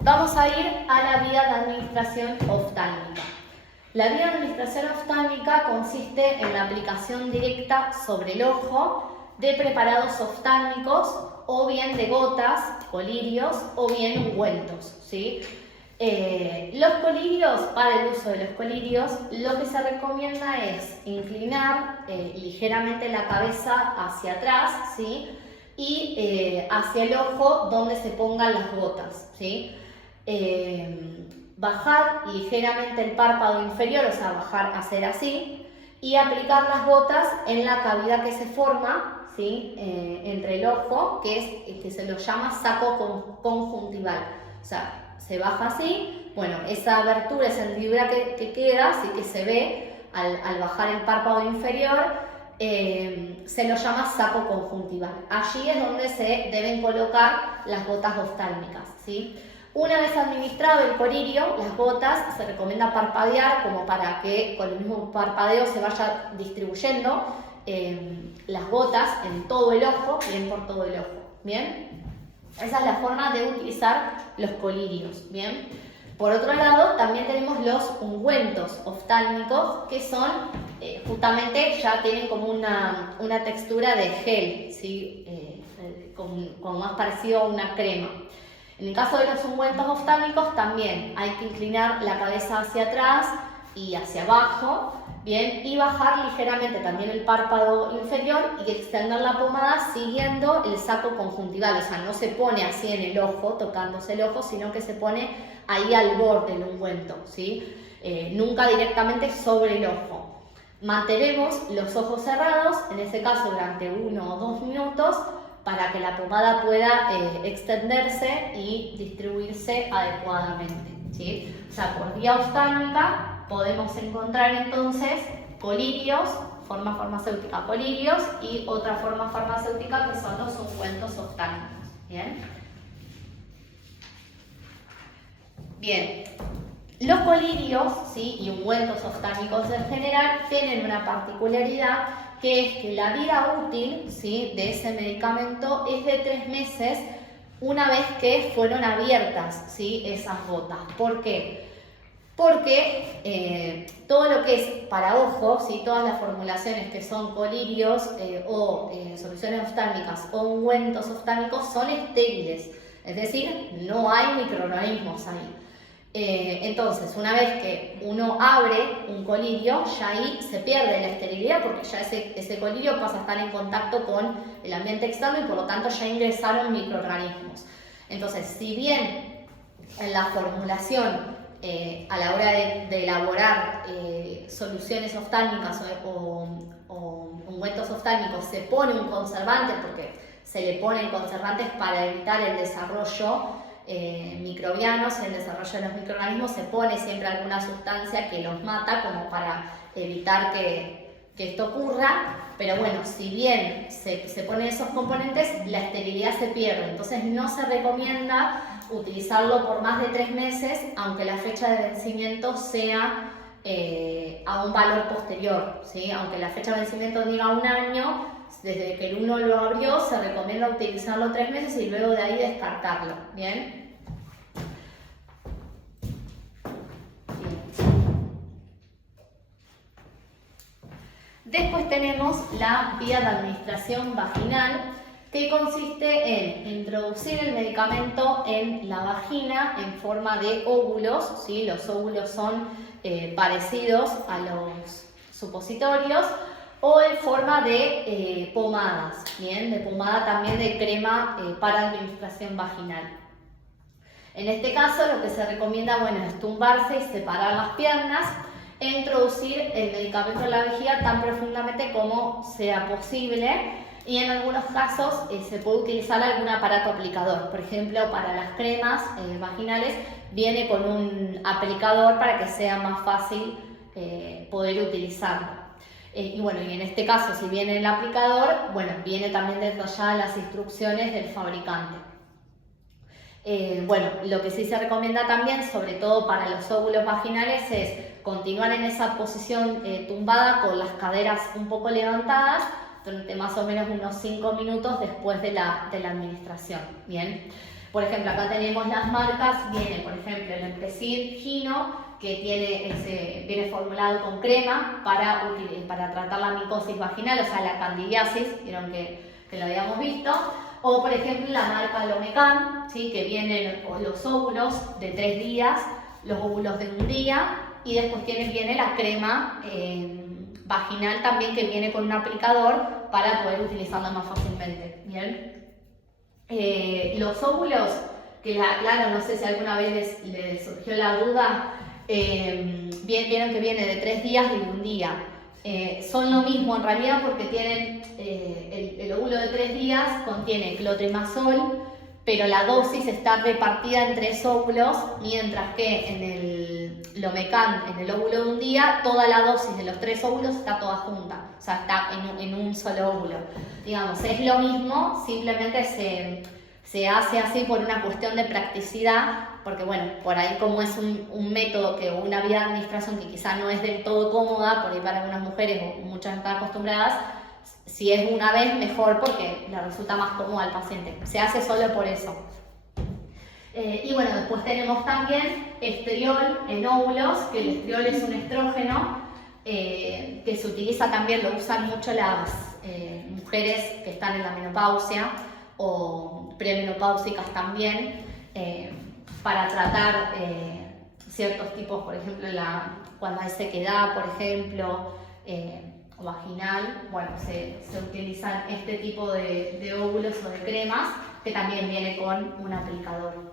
Vamos a ir a la vía de administración oftálmica. La vía de administración oftálmica consiste en la aplicación directa sobre el ojo de preparados oftálmicos o bien de gotas, colirios o bien ungüentos, ¿sí? Los colirios, para el uso de los colirios, lo que se recomienda es inclinar ligeramente la cabeza hacia atrás, ¿sí? Y hacia el ojo donde se pongan las gotas, ¿sí? Bajar ligeramente el párpado inferior, o sea, hacer así, y aplicar las gotas en la cavidad que se forma, ¿sí? Entre el ojo, que se lo llama saco conjuntival. O sea, se baja así, bueno, esa abertura, esa hendidura que queda, así que se ve al bajar el párpado inferior, se lo llama saco conjuntival. Allí es donde se deben colocar las gotas oftálmicas, ¿sí? Una vez administrado el colirio, las gotas, se recomienda parpadear como para que con el mismo parpadeo se vaya distribuyendo las gotas en todo el ojo, bien por todo el ojo, ¿bien? Esa es la forma de utilizar los colirios, ¿bien? Por otro lado, también tenemos los ungüentos oftálmicos, que son, justamente, ya tienen como una textura de gel, ¿sí? Como más parecido a una crema. En el caso de los ungüentos oftálmicos también hay que inclinar la cabeza hacia atrás y hacia abajo, bien, y bajar ligeramente también el párpado inferior y extender la pomada siguiendo el saco conjuntival, o sea, no se pone así en el ojo, tocándose el ojo, sino que se pone ahí al borde del ungüento, ¿sí? Nunca directamente sobre el ojo. Mantenemos los ojos cerrados, en ese caso durante 1 o 2 minutos, para que la pomada pueda extenderse y distribuirse adecuadamente, ¿sí? O sea, por vía oftálmica podemos encontrar entonces colirios, forma farmacéutica colirios, y otra forma farmacéutica que son los ungüentos oftálmicos, ¿bien? Bien, los colirios, ¿sí? Y ungüentos oftálmicos en general tienen una particularidad, que es que la vida útil, ¿sí? De ese medicamento es de 3 meses una vez que fueron abiertas, ¿sí? Esas gotas. ¿Por qué? Porque todo lo que es para ojos, ¿sí? Todas las formulaciones que son colirios o soluciones oftálmicas o ungüentos oftálmicos son estériles, es decir, no hay microorganismos ahí. Entonces, una vez que uno abre un colirio, ya ahí se pierde la esterilidad porque ya ese colirio pasa a estar en contacto con el ambiente externo y por lo tanto ya ingresaron microorganismos. Entonces, si bien en la formulación, a la hora de elaborar soluciones oftálmicas o ungüentos oftálmicos, se pone un conservante porque se le ponen conservantes para evitar el desarrollo microbianos, el desarrollo de los microorganismos, se pone siempre alguna sustancia que los mata como para evitar que esto ocurra, pero bueno, si bien se ponen esos componentes, la esterilidad se pierde, entonces no se recomienda utilizarlo por más de 3 meses, aunque la fecha de vencimiento sea a un valor posterior, ¿sí? Aunque la fecha de vencimiento diga 1 año, desde que uno lo abrió se recomienda utilizarlo 3 meses y luego de ahí descartarlo, ¿bien? Después tenemos la vía de administración vaginal, que consiste en introducir el medicamento en la vagina en forma de óvulos, ¿sí? Los óvulos son parecidos a los supositorios, o en forma de pomadas, ¿bien? De pomada también de crema para administración vaginal. En este caso lo que se recomienda, bueno, es tumbarse y separar las piernas e introducir el medicamento en la vejiga tan profundamente como sea posible, y en algunos casos se puede utilizar algún aparato aplicador. Por ejemplo, para las cremas vaginales viene con un aplicador para que sea más fácil poder utilizarlo. Y bueno, y en este caso, si viene el aplicador, bueno, viene también detalladas las instrucciones del fabricante. Bueno, lo que sí se recomienda también, sobre todo para los óvulos vaginales, es continuar en esa posición tumbada con las caderas un poco levantadas durante más o menos unos 5 minutos después de la administración, ¿bien? Por ejemplo, acá tenemos las marcas, viene por ejemplo el Empecid Gino, que viene formulado con crema para tratar la micosis vaginal, o sea la candidiasis, vieron que lo habíamos visto. O por ejemplo la marca Lomecan, ¿sí? Que vienen los óvulos de 3 días, los óvulos de 1 día, y después viene la crema vaginal también, que viene con un aplicador para poder utilizarla más fácilmente, ¿bien? Los óvulos, claro, no sé si alguna vez les surgió la duda, vieron que viene de 3 días y de 1 día. Son lo mismo en realidad porque tienen el óvulo de 3 días contiene clotrimazol, pero la dosis está repartida en 3 óvulos, mientras que en el Lomecan, en el óvulo de 1 día, toda la dosis de los 3 óvulos está toda junta, o sea, está en un solo óvulo. Digamos, es lo mismo, simplemente se hace así por una cuestión de practicidad, porque bueno, por ahí como es un método o una vía de administración que quizá no es del todo cómoda, por ahí para algunas mujeres o muchas están acostumbradas, si es una vez mejor porque le resulta más cómodo al paciente, se hace solo por eso. Y bueno, después tenemos también estriol en óvulos, que el estriol es un estrógeno que se utiliza también, lo usan mucho las mujeres que están en la menopausia o premenopáusicas también, para tratar ciertos tipos, por ejemplo, cuando hay sequedad, por ejemplo, o vaginal, bueno, se utilizan este tipo de óvulos o de cremas, que también viene con un aplicador.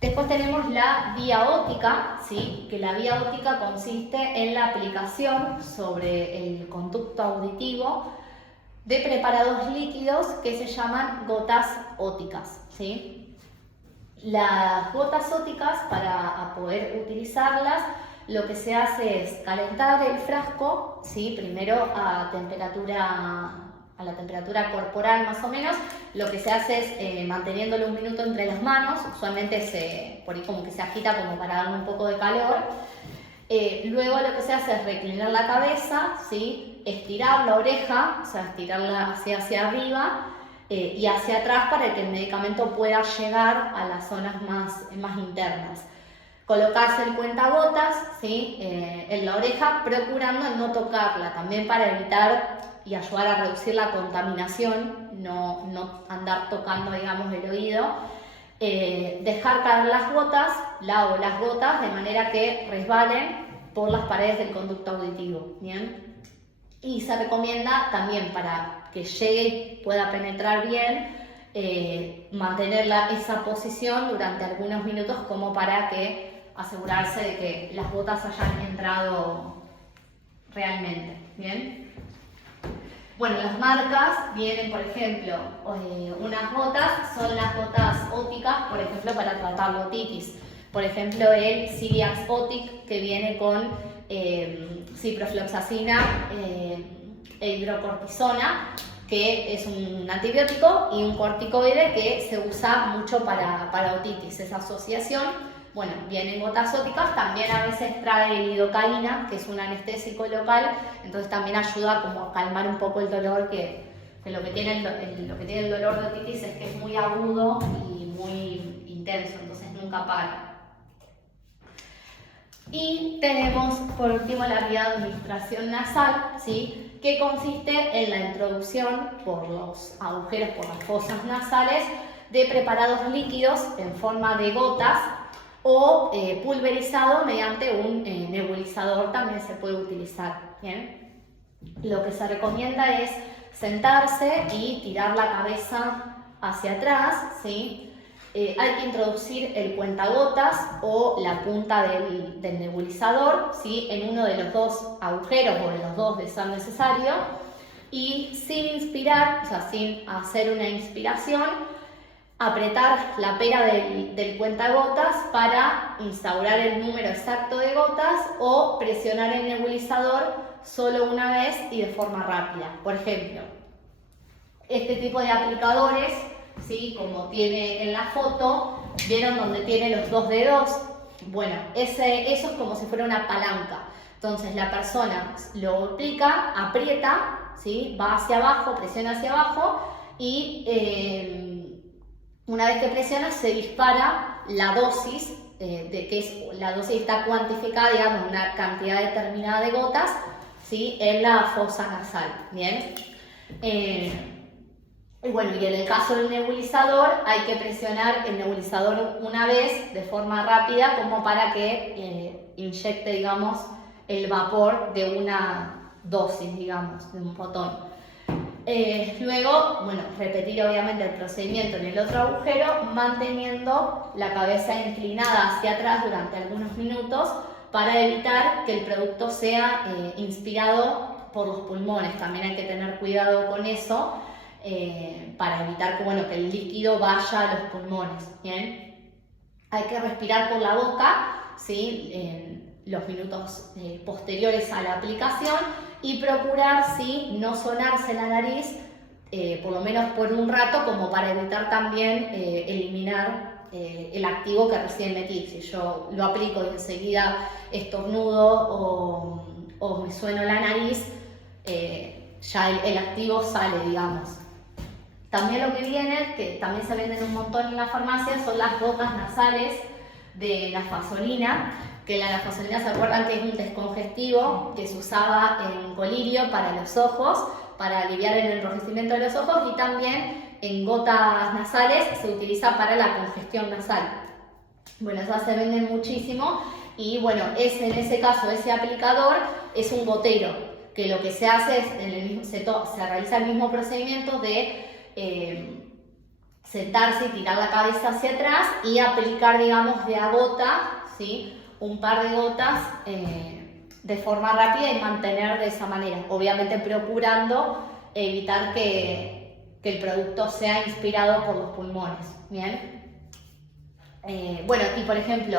Después tenemos la vía óptica, ¿sí? Que la vía óptica consiste en la aplicación sobre el conducto auditivo de preparados líquidos que se llaman gotas ópticas, ¿sí? Las gotas ópticas, para poder utilizarlas, lo que se hace es calentar el frasco, ¿sí? Primero a la temperatura corporal más o menos. Lo que se hace es manteniéndolo 1 minuto entre las manos, usualmente por ahí como que se agita como para darle un poco de calor. Luego lo que se hace es reclinar la cabeza, ¿sí? Estirar la oreja, o sea, estirarla hacia arriba y hacia atrás para que el medicamento pueda llegar a las zonas más internas. Colocarse el cuentagotas, ¿sí? En la oreja, procurando no tocarla, también para evitar y ayudar a reducir la contaminación, no andar tocando, digamos, el oído. Dejar caer las gotas, lavo las gotas de manera que resbalen por las paredes del conducto auditivo, ¿bien? Y se recomienda también para que llegue y pueda penetrar bien, mantener esa posición durante algunos minutos como para que asegurarse de que las gotas hayan entrado realmente, ¿bien? Bueno, las marcas vienen, por ejemplo, unas gotas, son las gotas óticas, por ejemplo, para tratar la otitis. Por ejemplo, el Siriax Otic, que viene con ciprofloxacina e hidrocortisona, que es un antibiótico, y un corticoide que se usa mucho para otitis. Esa asociación, bueno, vienen gotas óticas, también a veces trae lidocaína, que es un anestésico local, entonces también ayuda como a calmar un poco el dolor, que lo que tiene el dolor de otitis es que es muy agudo y muy intenso, entonces nunca para. Y tenemos por último la vía de administración nasal, ¿sí? Que consiste en la introducción por los agujeros, por las fosas nasales, de preparados líquidos en forma de gotas o pulverizado mediante un nebulizador, también se puede utilizar, ¿bien? Lo que se recomienda es sentarse y tirar la cabeza hacia atrás, ¿sí? Hay que introducir el cuentagotas o la punta del nebulizador, ¿sí? En uno de los dos agujeros o de los dos de ser necesario, y sin inspirar, o sea, sin hacer una inspiración, apretar la pera del cuentagotas para instaurar el número exacto de gotas o presionar el nebulizador solo una vez y de forma rápida. Por ejemplo, este tipo de aplicadores, ¿sí? Como tiene en la foto, ¿vieron donde tiene los dos dedos? Bueno, eso es como si fuera una palanca. Entonces la persona lo aplica, aprieta, ¿sí? Va hacia abajo, presiona hacia abajo y una vez que presiona se dispara la dosis, la dosis está cuantificada, digamos, una cantidad determinada de gotas, ¿sí? En la fosa nasal, ¿bien? Y bueno, y en el caso del nebulizador hay que presionar el nebulizador una vez de forma rápida como para que inyecte, digamos, el vapor de una dosis, digamos, de un fotón. Luego, bueno, repetir obviamente el procedimiento en el otro agujero, manteniendo la cabeza inclinada hacia atrás durante algunos minutos para evitar que el producto sea inspirado por los pulmones. También hay que tener cuidado con eso para evitar que, bueno, que el líquido vaya a los pulmones, ¿bien? Hay que respirar por la boca, ¿sí? En los minutos posteriores a la aplicación, y procurar, ¿sí? No sonarse la nariz, por lo menos por un rato, como para evitar también eliminar el activo que recién metí. Si yo lo aplico y enseguida estornudo o me sueno la nariz, ya el activo sale, digamos. También lo que viene, que también se venden un montón en la farmacia, son las gotas nasales de nafasolina, que la nafasolina, ¿se acuerdan que es un descongestivo que se usaba en colirio para los ojos, para aliviar el enrojecimiento de los ojos, y también en gotas nasales se utiliza para la congestión nasal? Bueno, esas se venden muchísimo y bueno, en ese caso, ese aplicador es un gotero, que lo que se hace es, se realiza el mismo procedimiento de sentarse y tirar la cabeza hacia atrás y aplicar, digamos, de a gota, ¿sí? Un par de gotas de forma rápida y mantener de esa manera, obviamente procurando evitar que el producto sea inspirado por los pulmones, ¿bien? Bueno, y por ejemplo,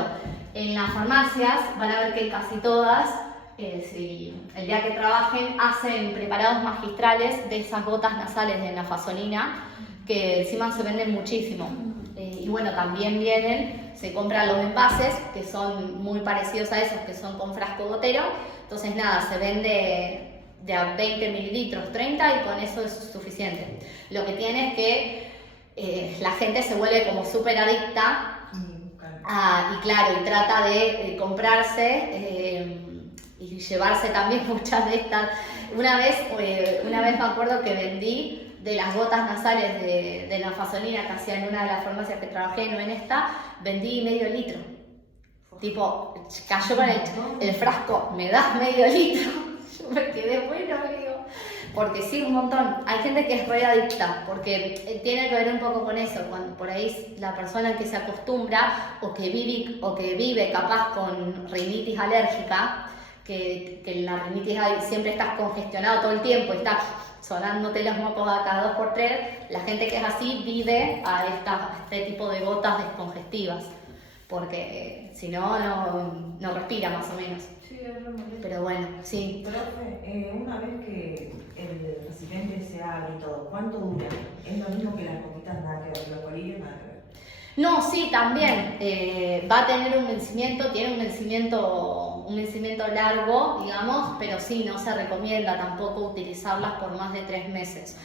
en las farmacias van a ver que casi todas, si el día que trabajen, hacen preparados magistrales de esas gotas nasales de nafasolina, que encima se venden muchísimo. Y bueno, también vienen, se compran los envases, que son muy parecidos a esos que son con frasco gotero. Entonces nada, se vende de a 20 mililitros, 30, y con eso es suficiente. Lo que tiene es que la gente se vuelve como súper adicta y claro, y trata de comprarse y llevarse también muchas de estas. Una vez me acuerdo que vendí de las gotas nasales de la fasolina que hacía en una de las farmacias que trabajé, no en esta, vendí medio litro. Tipo, cayó con el frasco, ¿me das medio litro? Yo me quedé, bueno, digo, porque sí, un montón. Hay gente que es re adicta, porque tiene que ver un poco con eso, cuando por ahí la persona que se acostumbra o que vive capaz con rinitis alérgica, que la rinitis siempre estás congestionado todo el tiempo, estás sonándote los mocos a cada 2x3, la gente que es así vive a este tipo de gotas descongestivas, porque si no, no respira más o menos. Sí, es re molesto. Pero bueno, sí. Profe, una vez que el recipiente se abre y todo, ¿cuánto dura? ¿Es lo mismo que las gotitas, nada que ver, los colirios nada que ver? No, sí, también va a tener un vencimiento, tiene un vencimiento largo, digamos, pero sí, no se recomienda tampoco utilizarlas por más de 3 meses.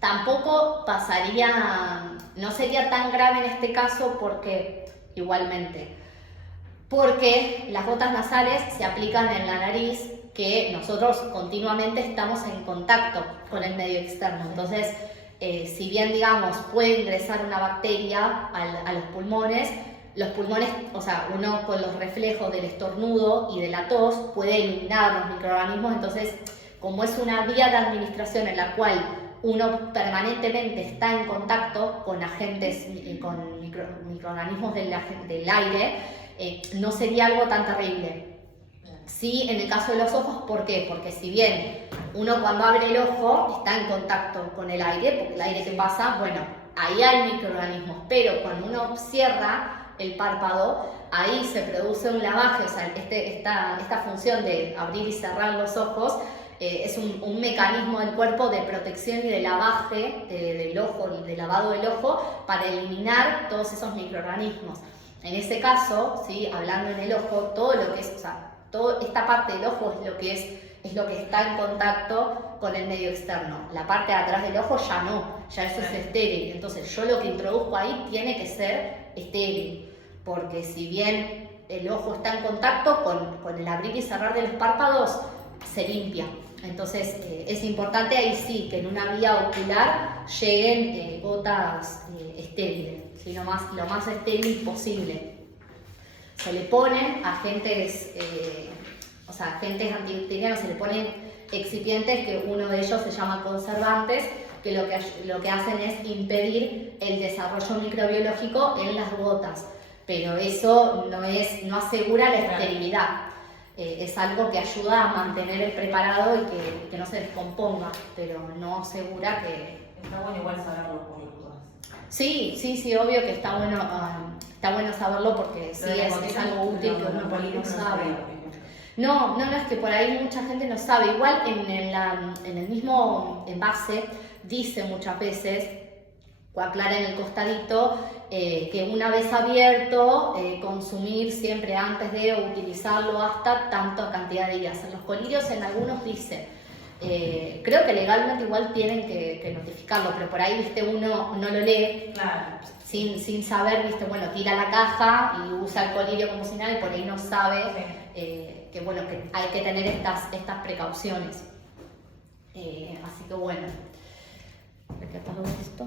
Tampoco no sería tan grave en este caso porque las gotas nasales se aplican en la nariz, que nosotros continuamente estamos en contacto con el medio externo. Entonces, si bien, digamos, puede ingresar una bacteria a los pulmones, o sea, uno con los reflejos del estornudo y de la tos puede eliminar los microorganismos. Entonces, como es una vía de administración en la cual uno permanentemente está en contacto con agentes, con microorganismos del aire, no sería algo tan terrible. Sí, en el caso de los ojos, ¿por qué? Porque si bien uno cuando abre el ojo está en contacto con el aire, porque el aire que pasa, bueno, ahí hay microorganismos, pero cuando uno cierra el párpado, ahí se produce un lavaje, o sea, esta función de abrir y cerrar los ojos es un mecanismo del cuerpo de protección y de lavaje del ojo, de lavado del ojo, para eliminar todos esos microorganismos. En ese caso, ¿sí? Hablando en el ojo, todo lo que es, o sea, toda esta parte del ojo es lo que está en contacto con el medio externo. La parte de atrás del ojo ya no, ya eso es estéril. Entonces yo lo que introduzco ahí tiene que ser estéril, porque si bien el ojo está en contacto con el abrir y cerrar de los párpados, se limpia. Entonces es importante ahí sí que en una vía ocular lleguen gotas estériles, sino lo más estéril posible. Se le ponen agentes antibacterianos, se le ponen excipientes, que uno de ellos se llama conservantes, que lo que hacen es impedir el desarrollo microbiológico en las gotas, pero eso no asegura la esterilidad. Es algo que ayuda a mantener el preparado y que no se descomponga, pero no asegura que... Está bueno igual saberlo por las dudas. Sí, obvio que está bueno saberlo, porque sí es algo útil que uno por ahí no sabe. No, es que por ahí mucha gente no sabe. Igual en el mismo envase dice muchas veces, o aclara en el costadito, que una vez abierto, consumir siempre antes de utilizarlo hasta tanta cantidad de días. En los colirios en algunos dice, creo que legalmente igual tienen que notificarlo, pero por ahí, viste, uno no lo lee. Claro. Sin saber, viste, bueno, tira la caja y usa el colirio como si nada, y por ahí no sabe que bueno, que hay que tener estas precauciones. Así que bueno, ¿qué pasó con esto?